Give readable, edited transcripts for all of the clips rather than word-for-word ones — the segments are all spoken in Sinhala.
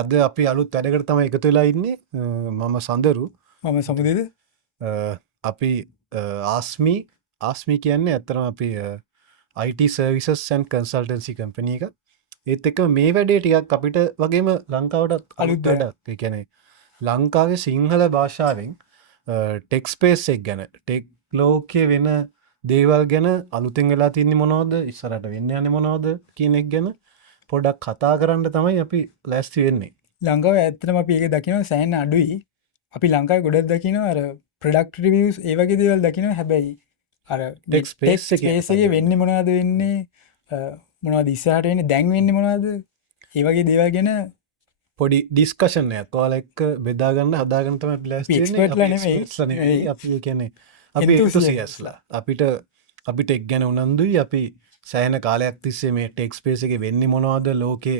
අද අපි අලුත් වැඩකට තමයි එකතු වෙලා ඉන්නේ. මම සඳරු. මම සමුදේද. අපි ආස්මී කියන්නේ ඇත්තටම අපි IT services and consultancy company එක. ඒත් එක්ක මේ වැඩේ ටිකක් අපිට වගේම ලංකාවටත් අලුත් වැඩක්. ඒ කියන්නේ ලංකාවේ සිංහල භාෂාවෙන් ටෙක් ස්පේස් එක ගැන, ටෙක් ලෝකයේ වෙන දේවල් ගැන අලුතෙන් වෙලා තින්නේ මොනවද, ඉස්සරහට වෙන්න යන්නේ මොනවද කියන එක ගැන පොඩක් කතා කරන්න තමයි අපි ලෑස්ති වෙන්නේ. ලංකාව ඇත්තටම අපි ඒක දකිනවා සෑහෙන අඩුයි. අපි ලංකාවේ ගොඩක් දකිනවා අර ප්‍රොඩක්ට් රිවිව්ස් ඒ වගේ දේවල් දකිනවා. හැබැයි අර ටෙක් ස්පේස් ස්පේස් එකේ වෙන්නේ මොනවද වෙන්නේ, මොනවද ඉස්සරහට වෙන්නේ, දැන් වෙන්නේ මොනවද, ඒ වගේ දේවල් ගැන පොඩි ඩිස්කෂන් එකක් ඔයාලා එක්ක බෙදාගන්න හදාගන්න තමයි අපි ලෑස්ති වෙන්නේ. එක්ස්පර්ට්ලා නෙමෙයි. expertsලා නෙමෙයි. අපි කියන්නේ අපි enthusiastලා. අපිට ටෙක් ගැන උනන්දුයි. අපි සෑහෙන කාලයක් තිස්සේ මේ ටෙක් ස්පේස් එකේ වෙන්නේ මොනවද, ලෝකේ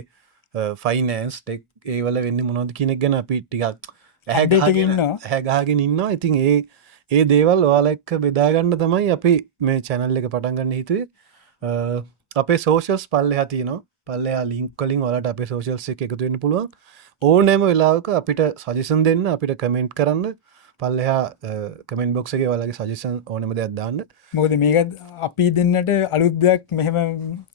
ෆයිනෑන්ස් ටෙක් ඒ වල වෙන්නේ මොනවද කියන එක ගැන අපි ටිකක් ඇහැ ගහගෙන ඉන්නවා. ඉතින් ඒ දේවල් ඔයාලා එක්ක බෙදාගන්න තමයි අපි මේ channel එක පටන් ගන්න හිතුවේ. අපේ socials පල්ලෙහා තියෙනවා. පල්ලෙහා link වලින් ඔයාලට අපේ socials එක එකතු වෙන්න පුළුවන්. ඕනෑම වෙලාවක අපිට suggestion දෙන්න, අපිට comment කරන්න. පල්ලෙහා කමෙන්ට් බොක්ස් එකේ ඔයාලගේ සජෙෂන් ඕනම දෙයක් දාන්න. මොකද මේක අපි දෙන්නට අලුත් දෙයක් මෙහෙම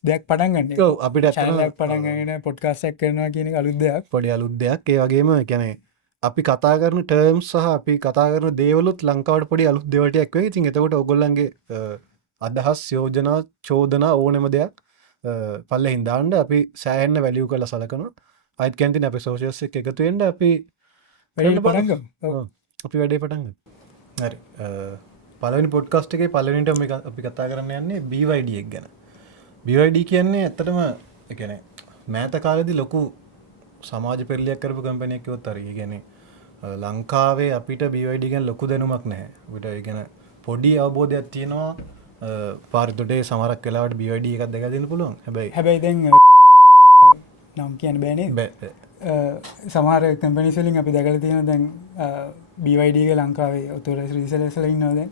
දෙයක් පටන් ගන්න. ඔව් අපිට channel එකක් පටන් ගන්න පොඩ්කාස්ට් එකක් කරනවා කියන එක අලුත් දෙයක්. පොඩි අලුත් දෙයක්. ඒ වගේම කියන්නේ අපි කතා කරන ටර්ම්ස් සහ අපි කතා කරන දේවලුත් ලංකාවට පොඩි අලුත් දේවල් ටිකක් වෙයි. ඉතින් එතකොට ඔයගොල්ලන්ගේ අදහස්, යෝජනා, චෝදනා ඕනම දෙයක් පල්ලෙහින් දාන්න. අපි සෑහෙන්න වැලියු කරලා සලකනවා. ආයිත් කියන්නේ අපේ සෝෂියල්ස් එක්ක එකතු වෙන්න අපි වැඩේ පටන් ගමු. අපි වැඩේ පටන් ගමු. හරි. පළවෙනි පොඩ්කාස්ට් එකේ පළවෙනිට අපි කතා කරන්න යන්නේ BYD එක ගැන. BYD කියන්නේ ඇත්තටම ඒ කියන්නේ මෑත කාලේදී ලොකු සමාජ පෙරලියක් කරපු කම්පැනි එකක් කිව්වොත් හරි. ඒ කියන්නේ ලංකාවේ අපිට BYD ගැන ලොකු දැනුමක් නැහැ. අපිට ඒ කියන්නේ පොඩි අවබෝධයක් තියෙනවා. පාරිතොටේ සමහරක් වෙලාවට BYD එකක් දැකලා දෙන්න පුළුවන්. හැබැයි දැන් නම් කියන්න බෑනේ. බෑ. සමහර කම්පැනිස් වලින් අපි දැකලා තියෙනවා දැන් BYD එක ලංකාවේ ඔතොරයිස් රීසෙලර්ස්ලා ඉන්නවා දැන්.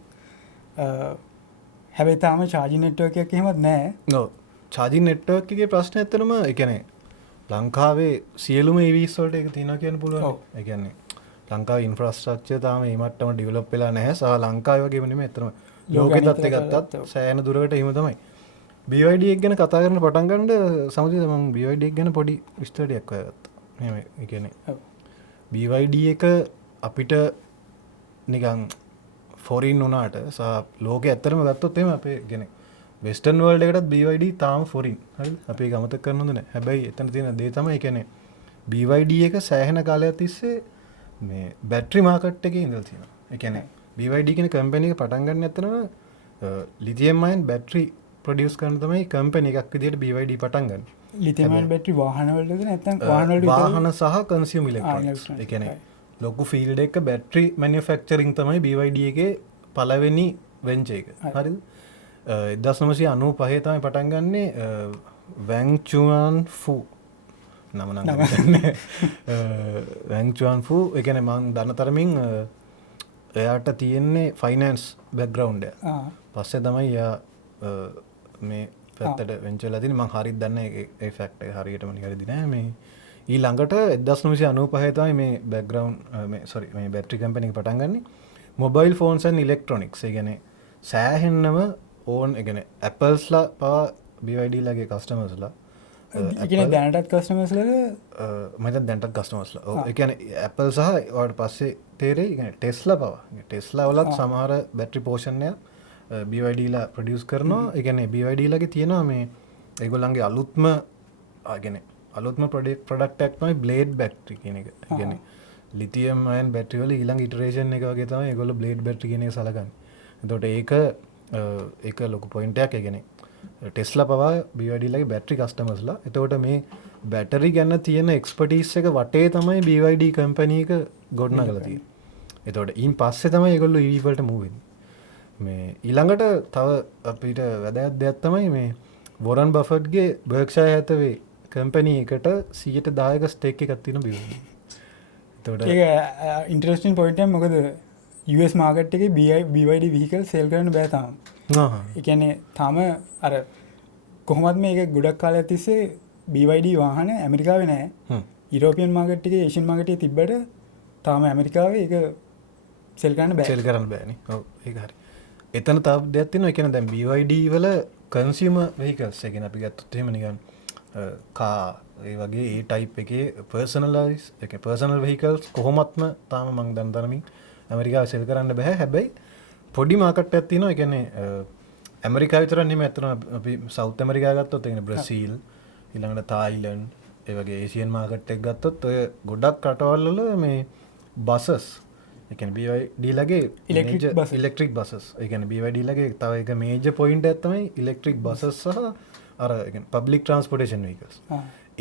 හැබැයි තාම charging network එකක් එහෙමත් නැහැ. ඔව්. charging network එකේ ප්‍රශ්නේ ඇත්තටම ඒ කියන්නේ ලංකාවේ සියලුම EVs වලට ඒක තියෙනවා කියන්න පුළුවන්. ඒ කියන්නේ ලංකාවේ ඉන්ෆ්‍රාස්ට්‍රක්චර් තාම මේ මට්ටමට ඩෙවලොප් වෙලා නැහැ. සහ ලංකාවේ වගේම නෙමෙයි ඇත්තටම ලෝකෙටත් එක ගත්තත් සෑහෙන දුරකට එහෙම තමයි. BYD එක ගැන කතා කරන්න පටන් ගන්න සමුදිත මම BYD එක ගැන පොඩි විස්තර ටිකක් හොයාගත්තා. මෙහෙම ඒ කියන්නේ BYD එක අපිට නිකන් ෆොරින් වුණාට සහ ලෝකෙ ඇත්තටම ගත්තොත් එහෙම අපේ කියන්නේ වෙස්ටර්න් වර්ල්ඩ් එකටත් BYD තාම ෆොරින්. හරිද? අපි ඒක අමතක කරන්න හොඳ නැහැ. හැබැයි එතන තියෙන දේ තමයි කියන්නේ BYD එක සෑහෙන කාලයක් තිස්සේ මේ බැටරි මාකට් එකේ ඉඳලා තියෙනවා. ඒ කියන්නේ BYD කියන කම්පැනි එක පටන් ගන්න ඇත්තටම ලිතියම් අයන් බැටරි ප්‍රොඩියුස් කරන තමයි කම්පැනි එකක් විදිහට BYD පටන් ගන්න. ලිතියම් අයන් බැටරි වාහන වලද නැත්නම් වාහන සහ කන්සියුමර් ඉලෙක්ට්‍රොනික්ස්. ඒ කියන්නේ ලොකු ෆීල්ඩ් එක බැටරි මැනුෆැක්චරින් තමයි BYD එකේ පළවෙනි වෙන්චර් එක. හරිද? 1995 තමයි පටන් ගන්නේ වැන් චුවන් ෆූ නම නම් වැන් චුවන් ෆූ. ඒ කියන්නේ මම දන්න තරමින් එයාට තියෙන්නේ ෆයිනෑන්ස් බෑග්ග්‍රවුන්ඩ් එක. පස්සේ තමයි එයා මේ පැත්තට වෙන්චර්ලා තියෙන්නේ. මම හරියට දන්නේ ඒ ෆැක්ට් එක හරියටම නිවැරදි නෑ. මේ ඊළඟට 1995 තමයි මේ බෑග්ග්‍රවුන්ඩ් මේ බැටරි කම්පැනි එක පටන් ගන්නේ. Mobile phones and electronics. ඒ කියන්නේ සෑහෙන්නම ඕන් ඒ කියන්නේ ඇපල්ස්ලා පවා BYD ලගේ කස්ටමර්ස්ලා ඒ කියන්නේ දැනටත් කස්ටමර්ස්ලාද මම දැනටත් කස්ටමර්ස්ලා. ඔව් ඒ කියන්නේ ඇපල් සහ ඊට පස්සේ තේරෙයි කියන්නේ ටෙස්ලා පවා. ටෙස්ලා වලත් සමහර බැටරි පෝෂන් එක BYD ලා ප්‍රොඩියුස් කරනවා. ඒ කියන්නේ BYD ලගේ තියෙනවා මේ ඒගොල්ලන්ගේ අලුත්ම ප්‍රොඩක්ට් එකක් තමයි බ්ලේඩ් බැටරි කියන එක. ඒ කියන්නේ ලිතියම් අයන් බැටරි වල ඊළඟ ඉටරේෂන් එක වගේ තමයි ඒගොල්ලෝ බ්ලේඩ් බැටරි කියන එක සලකන්නේ. එතකොට ඒක ලොකු පොයින්ට් එකක්. ඒ කියන්නේ ටෙස්ලා පවා BYD ලගේ බැටරි කස්ටමර්ස්ලා. එතකොට මේ බැටරි ගැන තියෙන එක්ස්පර්ටීස් එක වටේ තමයි BYD කම්පැනි එක ගොඩනගලා තියෙන්නේ. එතකොට ඊන් පස්සේ තමයි ඒගොල්ලෝ EV වලට මූව් වෙන්නේ. මේ ඊළඟට තව අපිට වැදගත් දෙයක් තමයි මේ වොරන් බෆට්ගේ බර්ක්ෂයර් හැතවේ කම්පැනි එකට 10% ස්ටේක් එකක් තියෙන BYD. එතකොට ඒක ඉන්ටරෙස්ටිං පොයින්ට් එකක්. මොකද US මාකට් එකේ BYD vehicle sell කරන්න බෑ තාම. ඒ කියන්නේ තාම අර කොහොමත් මේක ගොඩක් කාලයක් තිස්සේ BYD වාහන ඇමරිකාවේ නැහැ. යුරෝපියන් මාකට් එකේ ඒෂියන් මාකට් එකේ තිබ්බට තාම ඇමරිකාවේ ඒක සෙල් කරන්න බෑ. සෙල් කරන්න බෑනේ. ඔව් ඒක හරි. එතන තව දෙයක් තියෙනවා. ඒ කියන්නේ දැන් BYD වල කන්සියුමර් වෙහිකල්ස් ඒ කියන්නේ අපි ගත්තොත් එහෙම නිකන් කා ඒ වගේ ඒ ටයිප් එකේ පර්සනලයිස් ඒ කියන්නේ පර්සනල් වෙහිකල්ස් කොහොමත්ම තාම මම දැන් තරමින් ඇමරිකාවේ සෙල් කරන්න බෑ. හැබැයි පොඩි මාකට් එකක් තියෙනවා. ඒ කියන්නේ ඇමරිකාව විතරක් නෙමෙයි අතන අපි සවුත් ඇමරිකාව ගත්තොත් ඒ කියන්නේ බ්‍රසීල් ඊළඟට තායිලන්ඩ් ඒ වගේ ඒසියන් මාකට් එක ගත්තොත් ඔය ගොඩක් රටවල් වල මේ බසස් ඒ කියන්නේ BYD ලගේ ඉලෙක්ට්‍රික් බසස් ඒ කියන්නේ BYD ලගේ තව එක මේජර් පොයින්ට් එකක් තමයි ඉලෙක්ට්‍රික් බසස් සහ අර ඒ කියන්නේ පබ්ලික් ට්‍රාන්ස්පෝර්ටේෂන් වෙහිකල්ස්.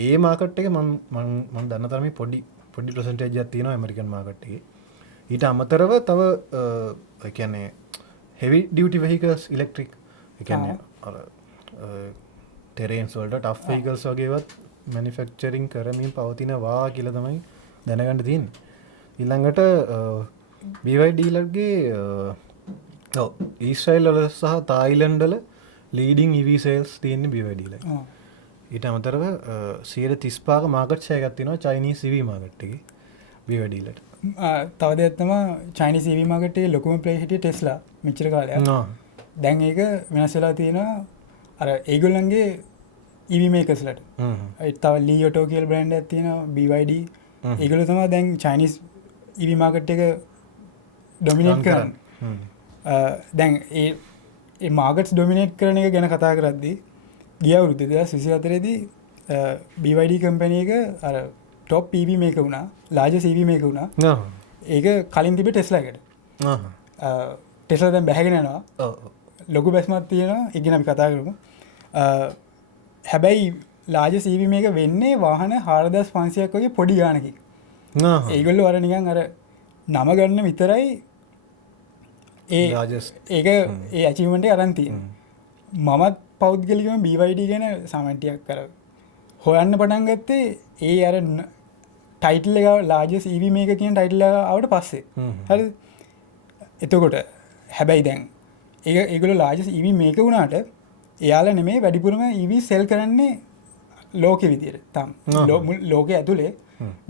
ඒ මාකට් එකේ මම දන්න තරමේ පොඩි පර්සන්ටේජ් එකක් තියෙනවා ඇමරිකන් මාකට් එකේ. ඊට අමතරව තව ඒ කියන්නේ හෙවි ඩියුටි වෙහිකල්ස් ඉලෙක්ට්‍රික් ඒ කියන්නේ අර ටෙරේන්ස් වලට ටෆ් වෙහිකල්ස් වගේවත් මැනුෆැක්චරින් කරමින් පවතිනවා කියලා තමයි දැනගන්න තියෙන්නේ. ඊළඟට BYD ලගේ ඔව් ඊශ්‍රායල් වල සහ තායිලන්ඩ් වල ලීඩින් EV සේල්ස් තියෙන්නේ BYD ලගේ. ඊට අමතරව 135ක මාකට් ෂෙයා එකක් තියෙනවා චයිනීස් EV මාකට් එකේ BYD ලට. තව දෙයක් තමයි චයිනීස් EV මාකට් එකේ ලොකුම ප්ලේයර් හිටියේ ටෙස්ලා මෙච්චර කාලයක්. දැන් ඒක වෙනස් වෙලා තියෙනවා අර ඒගොල්ලන්ගේ EV මේකර්ස්ලට. තව ලී ඔටෝ කියලා බ්‍රෑන්ඩ් එකක් තියෙනවා BYD. ඒගොල්ලෝ තමයි දැන් චයිනීස් EV මාකට් එක ඩොමිනේට් කරන්නේ. දැන් ඒ මාකට්ස් ඩොමිනේට් කරන එක ගැන කතා කරද්දී ගිය අවුරුද්ද 2024 දී BYD කම්පැනි එක අර ටොප් EV මේකර් වුණා, ලාර්ජස්ට් EV මේකර් වුණා. ඒක කලින් තිබ්බේ ටෙස්ලා එකට. ටෙස්ලා දැන් බැහැගෙන යනවා. ලොකු බැස්මක් තියෙනවා. ඒක ගැන අපි කතා කරමු. හැබැයි ලාර්ජස්ට් EV මේකර් වෙන්නේ වාහන 4500ක් වගේ පොඩි ගානකින්. ඒගොල්ලෝ අර නිකන් අර නම ගන්න විතරයි ඒක ඒ ඇචීව්මන්ට් එක අරන් තියෙන්නේ. මමත් පෞද්ගලිකව BYD ගැන සමන්ටියක් කර හොයන්න පටන් ගත්තේ ඒ අර ටයිටල් එක ලාර්ජස්ට් EV මේකර් කියන ටයිටල් එක ආවට පස්සේ. හරිද? එතකොට හැබැයි දැන් ඒගොල්ලෝ ලාර්ජස්ට් EV මේකර් වුණාට එයාලා නෙමෙයි වැඩිපුරම EV සෙල් කරන්නේ ලෝකෙ විදියට. තාම ලෝකෙ ඇතුලේ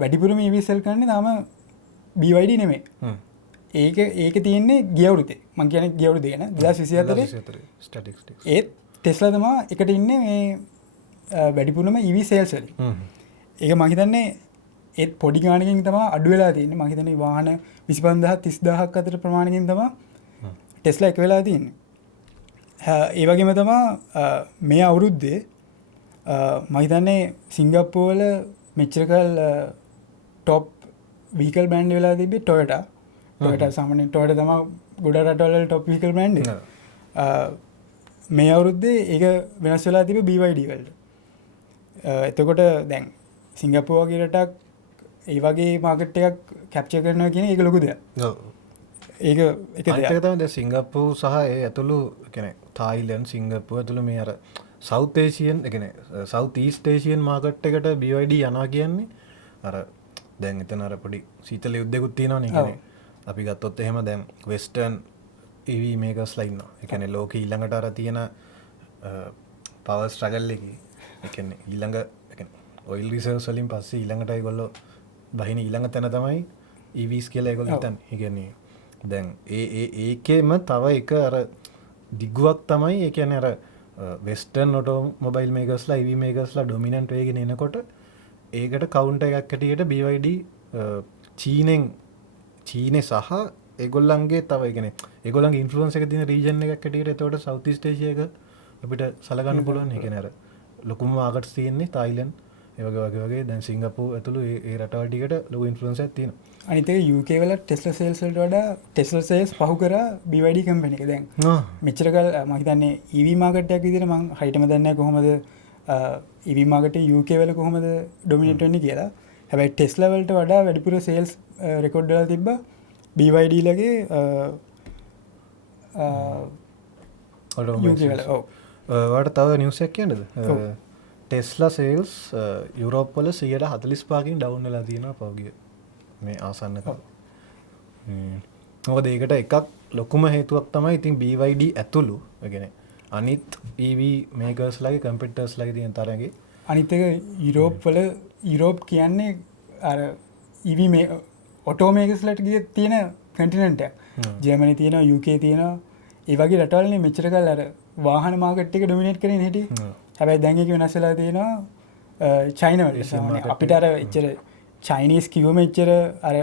වැඩිපුරම EV සෙල් කරන්නේ තාම BYD නෙමෙයි. ඒක තියෙන්නේ ගිය අවුරුද්දේ. මම කියන්නේ ගිය අවුරුද්දේ ගැන 2024 ස්ටැටිස්ටික්ස්. ඒත් ටෙස්ලා තමයි එකට ඉන්නේ මේ වැඩිපුරම EV සේල්ස් වලින්. ඒක මම හිතන්නේ ඒත් පොඩි ගානකින් තමයි අඩු වෙලා තියෙන්නේ. මම හිතන්නේ වාහන 25000 30000ක් අතර ප්‍රමාණයකින් තමයි ටෙස්ලා එක වෙලා තියෙන්නේ. ඒ වගේම තමයි මේ අවුරුද්දේ මම හිතන්නේ සිංගප්පූරු වල මෙච්චරකල් ටොප් වීකල් බ්‍රෑන්ඩ් වෙලා තිබ්බේ Toyota. Toyota සාමාන්‍යයෙන් Toyota තමයි ගොඩ රටවල් වල ටොප් වීකල් බ්‍රෑන්ඩ් එක. මේ අවුරුද්දේ ඒක වෙනස් වෙලා තිබ්බේ BYD වලට. එතකොට දැන් සිංගප්පූරු වගේ රටක් ඒ වගේ මාකට් එකක් කැප්චර් කරනවා කියන එක ලොකු දෙයක්. ඔව්. ඒක එක දෙයක්. ඒක තමයි දැන් සිංගප්පූරු සහ ඒ ඇතුළු කියන්නේ තායිලන්ඩ් සිංගප්පූරු ඇතුළු මේ අර සවුත් ඒසියන් ඒ කියන්නේ සවුත් ඊස්ට් ඒසියන් මාකට් එකට BYD යනවා කියන්නේ අර දැන් එතන අර පොඩි සීතල යුද්ධයකුත් තියෙනවනේ කියන්නේ අපි ගත්තොත් එහෙම දැන් වෙස්ටර්න් EV මේකර්ස්ලා ඉන්නවා. ඒ කියන්නේ ලෝකේ ඊළඟට අර තියෙන පවර් ස්ට්‍රගල් එකේ ඒ කියන්නේ ඊළඟ ඒ කියන්නේ ඔයිල් රිසර්ව්ස් වලින් පස්සේ ඊළඟට ඒගොල්ලෝ බහින ඊළඟ තැන තමයි EVs කියලා ඒගොල්ලෝ හිතන්නේ. ඒ කියන්නේ දැන් ඒකෙම තව එක අර දිගුවක් තමයි ඒ කියන්නේ අර වෙස්ටර්න් ඔටෝමොබයිල් මේකර්ස්ලා EV මේකර්ස්ලා ඩොමිනන්ට් වෙගෙන එනකොට ඒකට කවුන්ටර් එකක් හැටියට BYD චීනේ සහ ඒගොල්ලන්ගේ තව ඒ කියන්නේ ඒගොල්ලන්ගේ ඉන්ෆ්ලුවන්ස් එක තියෙන රීජන් එකක් හැටියට එතකොට සවුත් ඊස්ට් ඒෂියා එක අපිට සලකන්න පුළුවන්. ඒ කියන්නේ අර ලොකුම මාකට්ස් තියෙන්නේ තායිලන්ඩ් ඒ වගේ දැන් සිංගප්පූරු ඇතුළු ඒ රටවල් ටිකට ලොකු ඉන්ෆ්ලුවන්ස් එකක් තියෙනවා. අනිත් එක UK වල ටෙස්ලා සේල්ස් වලට වඩා ටෙස්ලා සේල්ස් පහු කරා BYD කම්පැනි එක දැන්. මෙච්චර කල් මම හිතන්නේ EV මාකට් එකක් විදිහට මම හයිටම දන්නේ නැහැ කොහොමද EV මාකට් එක UK වල කොහොමද ඩොමිනේට් වෙන්නේ කියලා. හැබැයි ටෙස්ලා වලට වඩා වැඩිපුර සේල්ස් රෙකෝඩ් කරලා තිබ්බා BYD ලගේ UK වල. ඔව්. වාට තව නිවුස් එකක් කියන්නද? ටෙස්ලා සේල්ස් යුරෝප් වල 145කින් ඩවුන් වෙලා තියෙනවා පහුගිය මේ ආසන්න කාලේ. මොකද ඒකට එකක් ලොකුම හේතුවක් තමයි ඉතින් BYD ඇතුළු ඒ කියන්නේ අනිත් EV මේකර්ස් ලගේ කම්පියුටර්ස් ලගේ තියෙන තරගේ අනිතක යුරෝප්වල යුරෝප් කියන්නේ අර ඉව මේ ඔටෝමේකස්ලට ගිය තියෙන කටිනට ජර්මනි තියෙන යුකේ තියෙන ඒවගේ රටවල්න්නේ මෙච්චර කල් අර වාහන මාකට්ක ඩොමිනේට් කරන හිට හැබැයි දැඟක වෙනස්සලා තියෙනවා චයිනවල අපිට අර එච්චර චයිනීස් කිවම එච්චර අර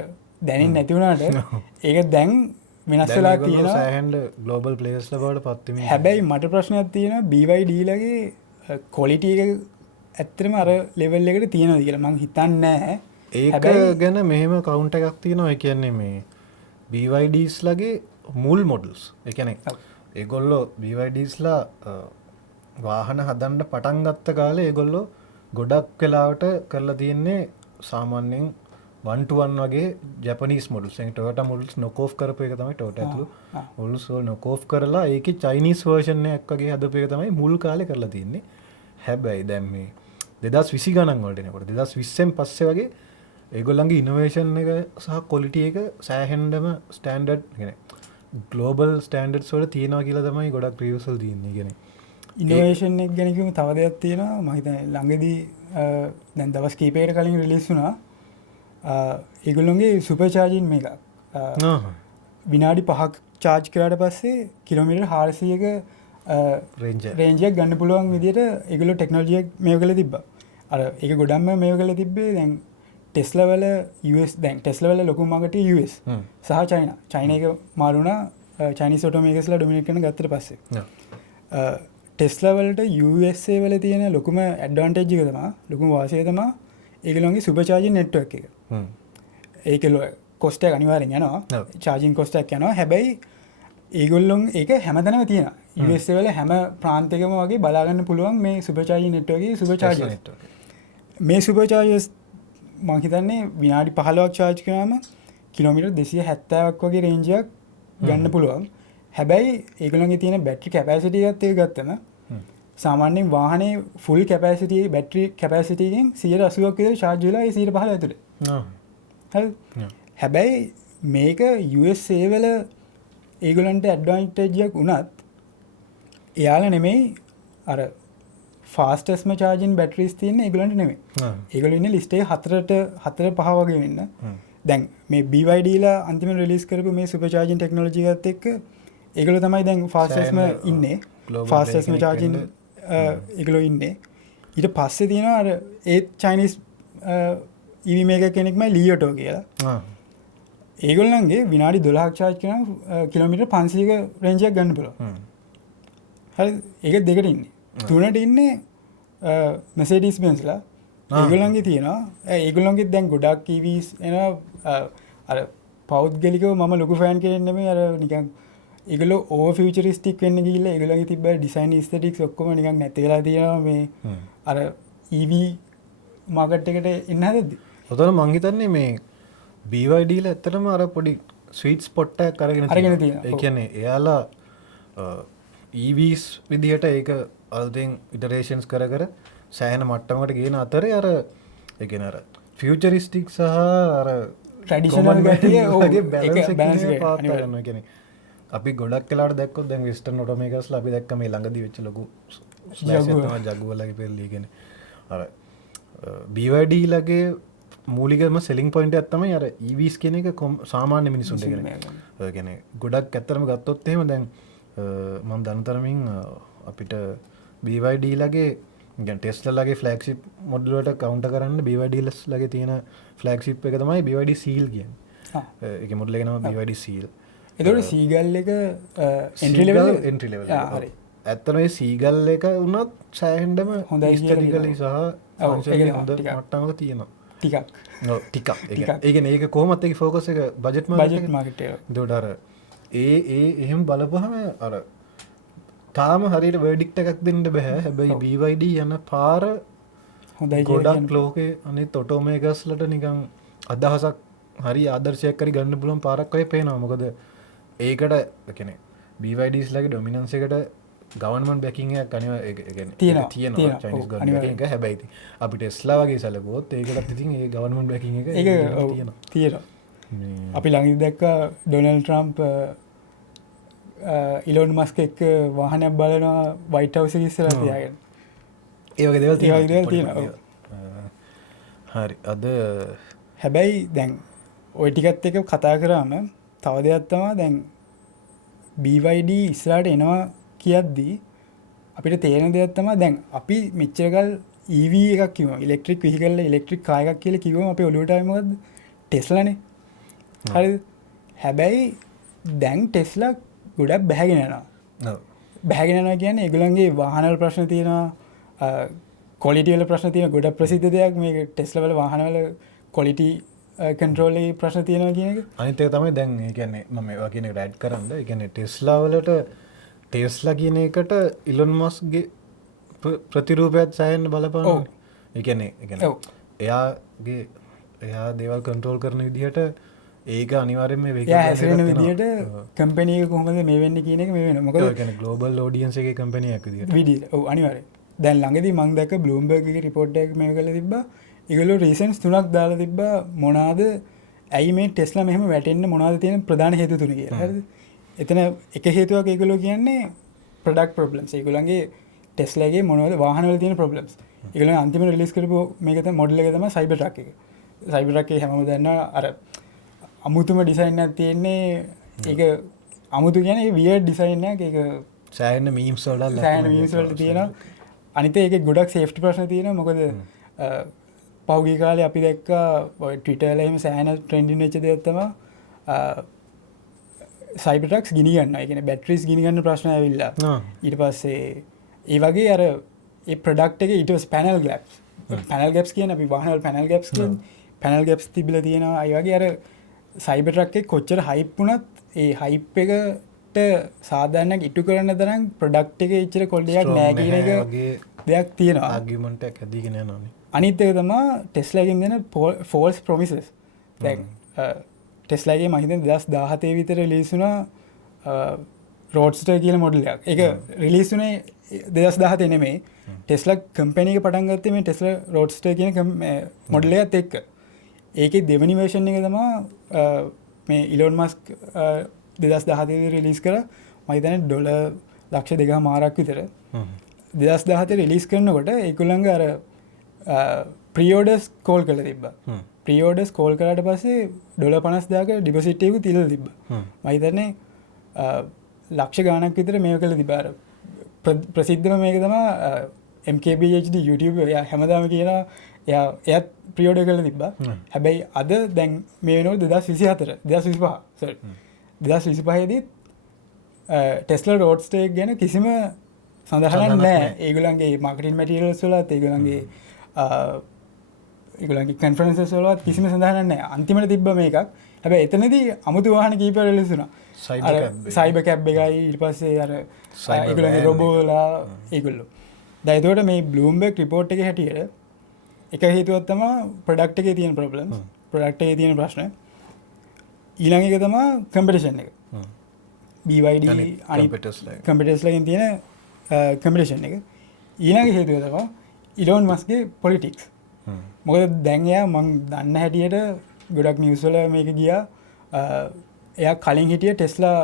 දැනින් නැතිවුණට ඒක දැන් වෙනස්සලා තියෙන සෑහන්ඩ ගලෝබල් පලේස්ල බවට පත්වීම හැබැයි මට ප්‍රශ්නයක් තියෙන බීවයිඩීලගේ කොලිටිය ඇත්තරම අර ලෙවල් එකට තියෙනද කියලා මං හිතන්න නෑ ඒක ගැන මෙහෙම කවුන්ට එකක් තියෙනවා කියන්නේ මේ BYDs ලගේ මුල් මොඩල්ස් එකන ඒගොල්ලෝ BYDස්ලා වාහන හදන්ඩ පටන් ගත්ත කාලේ ඒගොල්ලෝ ගොඩක් වෙලාවට කරලා තියෙන්නේ සාමාන්‍යයෙන් 1-1 වගේ ජැපනීස් මොඩල්ස් ටොයෝට මොඩල්ස් නොකෝෆ් කරපු එක තමයි ටොයෝටා ඇතුළු මොඩල්ස් වල නොකෝෆ් කරලා ඒකේ චයිනීස් වර්ෂන් එකක් වගේ හදපු එක තමයි මුල් කාලේ කරලා තියෙන්නේ. හැබැයි දැන් මේ 2020 ගණන් වලට එනකොට 2020න් පස්සේ වගේ ඒගොල්ලන්ගේ ඉනෝවේෂන් එක සහ ක්වොලිටි එක සෑහෙන්නම ස්ටෑන්ඩඩ් කියන්නේ ග්ලෝබල් ස්ටෑන්ඩඩ්ස් වල තියෙනවා කියලා තමයි ගොඩක් රිවිව්ස් වල තියෙන්නේ. කියන්නේ ඉනෝවේෂන් එක ගැන කිව්වම තව දෙයක් තියෙනවා මම හිතන්නේ ළඟදී දැන් දවස් කීපයකට කලින් රිලීස් වුණා ඒගොල්ලොන්ගේ සුපර් චාර්ජින් මේක විනාඩි 5ක් චාර්ජ් කරාට පස්සේ කිලෝමීටර් 400ක රේන්ජයක් ගන්න පුළුවන් විදිහට ඒගොල්ලෝ ටෙක්නොලොජි එක මේව කරලා තිබ්බා. අර ඒක ගොඩක්ම මේව කරලා තිබ්බේ දැන් ටෙස්ලා වල US දැන් ටෙස්ලා වල ලොකුම මාකට් එක US සහ චයිනා. චයිනා එක මාරු වුණා චයිනීස් ඔටෝමේකර්ස්ලා ඩොමිනේට් කරන ගත්තට පස්සේ. ටෙස්ලා වලට USA වල තියෙන ලොකුම ඇඩ්වාන්ටේජ් එක තමයි ලොකුම වාසිය තමයි ඒගොල්ලන්ගේ සුපර් චාර්ජින් නෙට්වර්ක් එක. ඒක කොස්ට් එක අනිවාර්යෙන් යනවා. චාර්ජින් කොස්ට් එකක් යනවා. හැබැයි ඒගොල්ලොන් ඒක හැමතැනම තියෙනවා. USA වල හැම ප්‍රාන්තයකම වගේ බලා ගන්න පුළුවන් මේ සුපර් චාර්ජින් නෙට්වර්ක් එකේ සුපර් චාර්ජර්. මේ සුපර් චාර්ජර්ස් මම හිතන්නේ විනාඩි 15ක් චාර්ජ් කරාම කිලෝමීටර් 270ක් වගේ රේන්ජ් එකක් ගන්න පුළුවන්. හැබැයි ඒගොල්ලන්ගේ තියෙන බැටරි කැපැසිටි එකත් ඒක ගත්තම සාමාන්‍යයෙන් වාහනේ ෆුල් කැපැසිටි බැටරි කැපැසිටි එකෙන් 180ක් විතර චාර්ජ් වෙලා ඒ 115 ඇතුලේ. හරි. හැබැයි මේක USA වල ඒගොල්ලන්ට ඇඩ්වාන්ටේජ් එකක් උනත් එයාලා නෙමෙයි අර ෆාස්ටස්ම චාර්ජින් බැටරිස් තියෙන්නේ ඒගොල්ලන්ට නෙමෙයි. ඒගොල්ලෝ ඉන්නේ ලිස්ට් එකේ 4 වගේ වෙන්න. දැන් මේ BYD ලා අන්තිමට රිලීස් කරපු මේ සුපර් චාර්ජින් ටෙක්නොලොජි එකත් එක්ක ඒගොල්ලෝ තමයි දැන් ෆාස්ටස්ම ඉන්නේ. ෆාස්ටස්ම චාර්ජින් ඒගොල්ලෝ ඉන්නේ. ඊට පස්සේ තියෙනවා අර ඒ චයිනීස් EV මේකර් කෙනෙක්මයි ලී ඔටෝ කියලා. ඒගොල්ලන්ගේ විනාඩි 12ක් චාර්ජ් කරාම කිලෝමීටර් 500ක රේන්ජ් එකක් ගන්න පුළුවන්. හරි ඒක දෙකට ඉන්නේ. තුනට ඉන්නේ Mercedes Benz ලා. ඒගොල්ලන්ගේ තියෙනවා. ඒගොල්ලන්ගේ දැන් ගොඩක් EVs එනවා අර පෞද්ගලිකව මම ලොකු ෆෑන් කෙනෙක් නෙමෙයි අර නිකන් ඒගොල්ලෝ ඕවර් ෆියුචරිස්ටික් වෙන්න ගිහිල්ලා ඒගොල්ලන්ගේ තිබ්බ ඩිසයින් ඉස්තෙටික්ස් ඔක්කොම නිකන් නැති වෙලා තියෙනවා මේ අර EV මාකට් එකට එන්න හදද්දි. ඔතන මං හිතන්නේ මේ BYD ලා ඇත්තටම අර පොඩි ස්වීට් ස්පොට් එකක් අරගෙන තියෙනවා. ඒ කියන්නේ එයාලා EVs විදිහට ඒක අලුතෙන් ඉටරේෂන්ස් කර කර සෑහෙන මට්ටමකට ගේන අතරේ අර ඒ කියන්නේ අර ෆියුචරිස්ටික් සහ අර ට්‍රැඩිෂනල් ගතිය ඔයගේ බැලන්ස් එක පාත් කරනවා. ඒ කියන්නේ අපි ගොඩක් වෙලාවට දැක්කොත් දැන් වෙස්ටර්න් ඔටෝමේකර්ස්ලා අපි දැක්ක මේ ළඟදී වෙච්ච ලොකු ස්ලෑෂ් එක තමයි ජගුවලගේ පෙරලී කියන්නේ. අර BYD ලගේ මූලිකම සෙලින් පොයින්ට් එකක් තමයි අර EVs කියන එක සාමාන්‍ය මිනිසුන්ට කියන්නේ. ඒ කියන්නේ ගොඩක් ඇත්තටම ගත්තොත් එහෙම දැන් මම දන්නතරමින් අපිට BYD ලගේ يعني ටෙස්ලා ලගේ ෆ්ලැග්ෂිප් මොඩල් වලට කවුන්ටර් කරන්න BYD ලගේ තියෙන ෆ්ලැග්ෂිප් එක තමයි BYD Seal කියන්නේ. ඒකේ මොඩල් එක නම BYD Seal. එතකොට සීගල් එක එන්ට්‍රි ලෙවල් හරි. ඇත්තටම මේ සීගල් එක උනත් සෑහෙන්නම හොඳයි ස්ටැටිකලි සහ ෆන්ක්ෂනලි හොඳ මට්ටමක තියෙනවා. ටිකක්. ඔව් ටිකක්. ඒ කියන්නේ ඒක කොහොමද ඒකේ ફોකස් එක බජට් මාකට් එක. ඒකට අර එහෙම බලපුවහම අර තාම හරියට වර්ඩික්ට් එකක් දෙන්න බෑ. හැබැයි BYD යන පාර හොඳයි ගොඩක් ලෝකේ අනිත් ඔටෝමේකර්ස්ලට නිකන් අදහසක් හරි ආදර්ශයක් හරි ගන්න පුළුවන් පාරක් වගේ පේනවා. මොකද ඒකට කියන්නේ BYDs ලගේ ඩොමිනන්ස් එකට ගවර්න්මන්ට් බැකින් එකක් අනිවාර්යයෙන් තියෙනවා චයිනීස් ගවර්න්මන්ට් බැකින් එක. හැබැයි ඉතින් අපි ටෙස්ලා වගේ සැලකුවොත් ඒකටත් ඉතින් ඒ ගවර්න්මන්ට් බැකින් එක තියෙනවා. අපි ළඟදී දැක්කා ඩොනල්ඩ් ට්‍රම්ප් ඉලෝන් මස්ක් එක්ක වාහනයක් බලනවා වයිට් හවුස් එකේ ඉස්සරහ තියාගෙන. ඒ වගේ දේවල් ඒ වගේ දේවල් පොඩි තියෙනවා, පොඩි දේවල්. හරි අද හැබැයි දැන් ඔය ටිකත් එක කතා කරාම තව දෙයක් තමා දැන් BYD ඉස්රාට එනවා කියද්දී අපිට තේරෙන දෙයක් තමා දැන් අපි මෙච්චරකල් EV එකක් කිව්වම ඉලෙක්ට්‍රික් වෙහිකල් ඉලෙක්ට්‍රික් කාර් එකක් කියලා කිව්වම අපේ ඔළුවට ආවේ මොකද්ද? ටෙස්ලානේ. හරිද? හැබැයි දැන් ටෙස්ලා ගොඩක් බැහැගෙන යනවා. ඔව්. බැහැගෙන යනවා කියන්නේ ඒගොල්ලන්ගේ වාහනවල ප්‍රශ්න තියෙනවා, ක්වොලිටි වල ප්‍රශ්න තියෙනවා. ගොඩක් ප්‍රසිද්ධ දෙයක් මේක ටෙස්ලා වල වාහනවල ක්වොලිටි කන්ට්‍රෝල් එකේ ප්‍රශ්න තියෙනවා කියන එක. අනිත් එක තමයි දැන් ඒ කියන්නේ මම ඒවා කියන එකට ඇඩ් කරන්න. ඒ කියන්නේ ටෙස්ලා වලට ටෙස්ලා කියන එකට ඉලොන් මස්ක්ගේ ප්‍රතිරූපයක් සෑහෙන්න බලපානවා. ඒ කියන්නේ ඔව්. එයා දේවල් කන්ට්‍රෝල් කරන විදිහට ඒක අනිවාර්යෙන් මේ එයා හැසිරෙන විදිහට කම්පැනි එක කොහොමද මේ වෙන්නේ කියන එක මේ වෙනවා. මොකද ඒ කියන්නේ ග්ලෝබල් ඔඩියන්ස් එකේ කම්පැනි එකක් විදිහට. විදිහට. ඔව් අනිවාර්යෙන්. දැන් ළඟදී මම දැක්ක බ්ලූම්බර්ග් එකේ රිපෝට් එකක් මේක කරලා තිබ්බා. ඒගොල්ලෝ රීසන්ස් තුනක් දාලා තිබ්බා මොනවාද ඇයි මේ ටෙස්ලා මෙහෙම වැටෙන්න මොනවාද තියෙන ප්‍රධාන හේතු තුන කියලා. හරිද? එතන එක හේතුවක් ඒගොල්ලෝ කියන්නේ ප්‍රොඩක්ට් ප්‍රොබ්ලම්ස්. ඒගොල්ලන්ගේ ටෙස්ලාගේ මොනවද වාහනවල තියෙන ප්‍රොබ්ලම්ස්. ඒගොල්ලෝ අන්තිමට රිලීස් කරපු මේක තමයි මොඩල් එක තමයි සයිබර් ට්‍රක් එක. සයිබර් ට්‍රක් එක හැමෝම දන්නවා අර අමුතුම ඩිසයින් එකක් තියෙන්නේ. ඒක අමුතු කියන්නේ වියර්ඩ් ඩිසයින් එකක්. ඒක සෑහෙන මීම්ස් වලට සෑහෙන මීම්ස් වලට තියෙනවා. අනිත් ඒකේ ගොඩක් සේෆ්ටි ප්‍රශ්න තියෙනවා. මොකද පෞගී කාලේ අපි දැක්කා ඔය Twitter වල එහෙම සෑහෙන ට්‍රෙන්ඩින් වෙච්ච දෙයක් තමයි සයිබර් ට්‍රක්ස් ගිනි ගන්නවා. ඒ කියන්නේ බැටරිස් ගිනි ගන්න ප්‍රශ්න ඇවිල්ලා. ඊට පස්සේ ඒ වගේ අර ඒ ප්‍රොඩක්ට් එකේ ඊට පස්සේ පැනල් ගැප්ස්. පැනල් ගැප්ස් කියන්නේ අපි වාහනවල පැනල් ගැප්ස් කියන්නේ පැනල් ගැප්ස් තිබිලා තියෙනවා. ඒ වගේ අර සයිබර් ට්‍රක් එක කොච්චර හයිප් වුණත් ඒ හයිප් එකට සාධාරණයක් ඉටු කරන්න තරම් ප්‍රොඩක්ට් එකේ ඉච්චර කොල්ඩයක් නෑ කියන එක දෙයක් තියෙනවා. ආගියුමන්ට් එකක් ඇදීගෙන යනවානේ. අනිත් එක තමයි ටෙස්ලාගෙන් දෙන ෆෝල්ස් ප්‍රොමිසස්. දැන් ටෙස්ලාගේ මම හිතන්නේ 2017 විතර රිලීස් වුණා රෝඩ්ස්ටර් කියන මොඩල් එකක්. ඒක රිලීස් වුණේ 2017 නෙමෙයි. ටෙස්ලා කම්පැනි එක පටන් ගත්තේ මේ ටෙස්ලා රෝඩ්ස්ටර් කියන මොඩල් එකත් එක්ක. ඒකේ දෙවෙනි වර්ෂන් එක තමයි මේ ඉලොන් මස්ක් 2017 රිලීස් කරා. මම හිතන්නේ ඩොලර් ලක්ෂ 2.5ක් විතර. 2017 රිලීස් කරනකොට ඒගොල්ලන්ගේ අර ප්‍රියෝඩර්ස් කෝල් කරලා තිබ්බා. ප්‍රියෝඩර්ස් කෝල් කරාට පස්සේ ඩොලර් 50,000ක ඩිපොසිට් එකක් තියලා තිබ්බා. මම හිතන්නේ ලක්ෂ ගාණක් විතර මේක කරලා තිබ්බා. අර ප්‍රසිද්ධම මේක තමයි MKBHD YouTube එයා හැමදාම කියනවා එයාත් ප්‍රියෝඩර් කරලා තිබ්බා. හැබැයි අද දැන් මේ වෙනකොට 2025 දී ටෙස්ලා රෝඩ්ස්ටර් එක ගැන කිසිම සඳහනක් නැහැ. ඒගොල්ලන්ගේ මාකටිං මැටීරියල්ස් වලත් ඒගොල්ලන්ගේ කන්ෆරන්සස් වලත් කිසිම සඳහනක් නැහැ. අන්තිමට තිබ්බ මේකක්. හැබැයි එතනදී අමුතු වාහන කීපයක් රිලීස් වුණා. සයිබර් කැබ් එකයි ඊට පස්සේ අර ඒගොල්ලන්ගේ රොබෝලා ඒගොල්ලෝ. දැන් එතකොට මේ බ්ලූම්බර්ග් රිපෝට් එකේ හැටියට එක හේතුවක් තමයි ප්‍රොඩක්ට් එකේ තියෙන ප්‍රොබ්ලම්ස්. ප්‍රොඩක්ට් එකේ තියෙන ප්‍රශ්න. ඊළඟ එක තමයි කම්පිටිෂන් එක. BYD අනිත් කම්පිටිටර්ස්ලාගෙන් තියෙන කම්පිටිෂන් එක. ඊළඟ හේතුව තමයි ඉලොන් මස්ක්ගේ පොලිටික්ස්. මොකද දැන් එයා මම දන්න හැටියට ගොඩක් නිවුස් වල මේක ගියා. එයා කලින් හිටිය ටෙස්ලා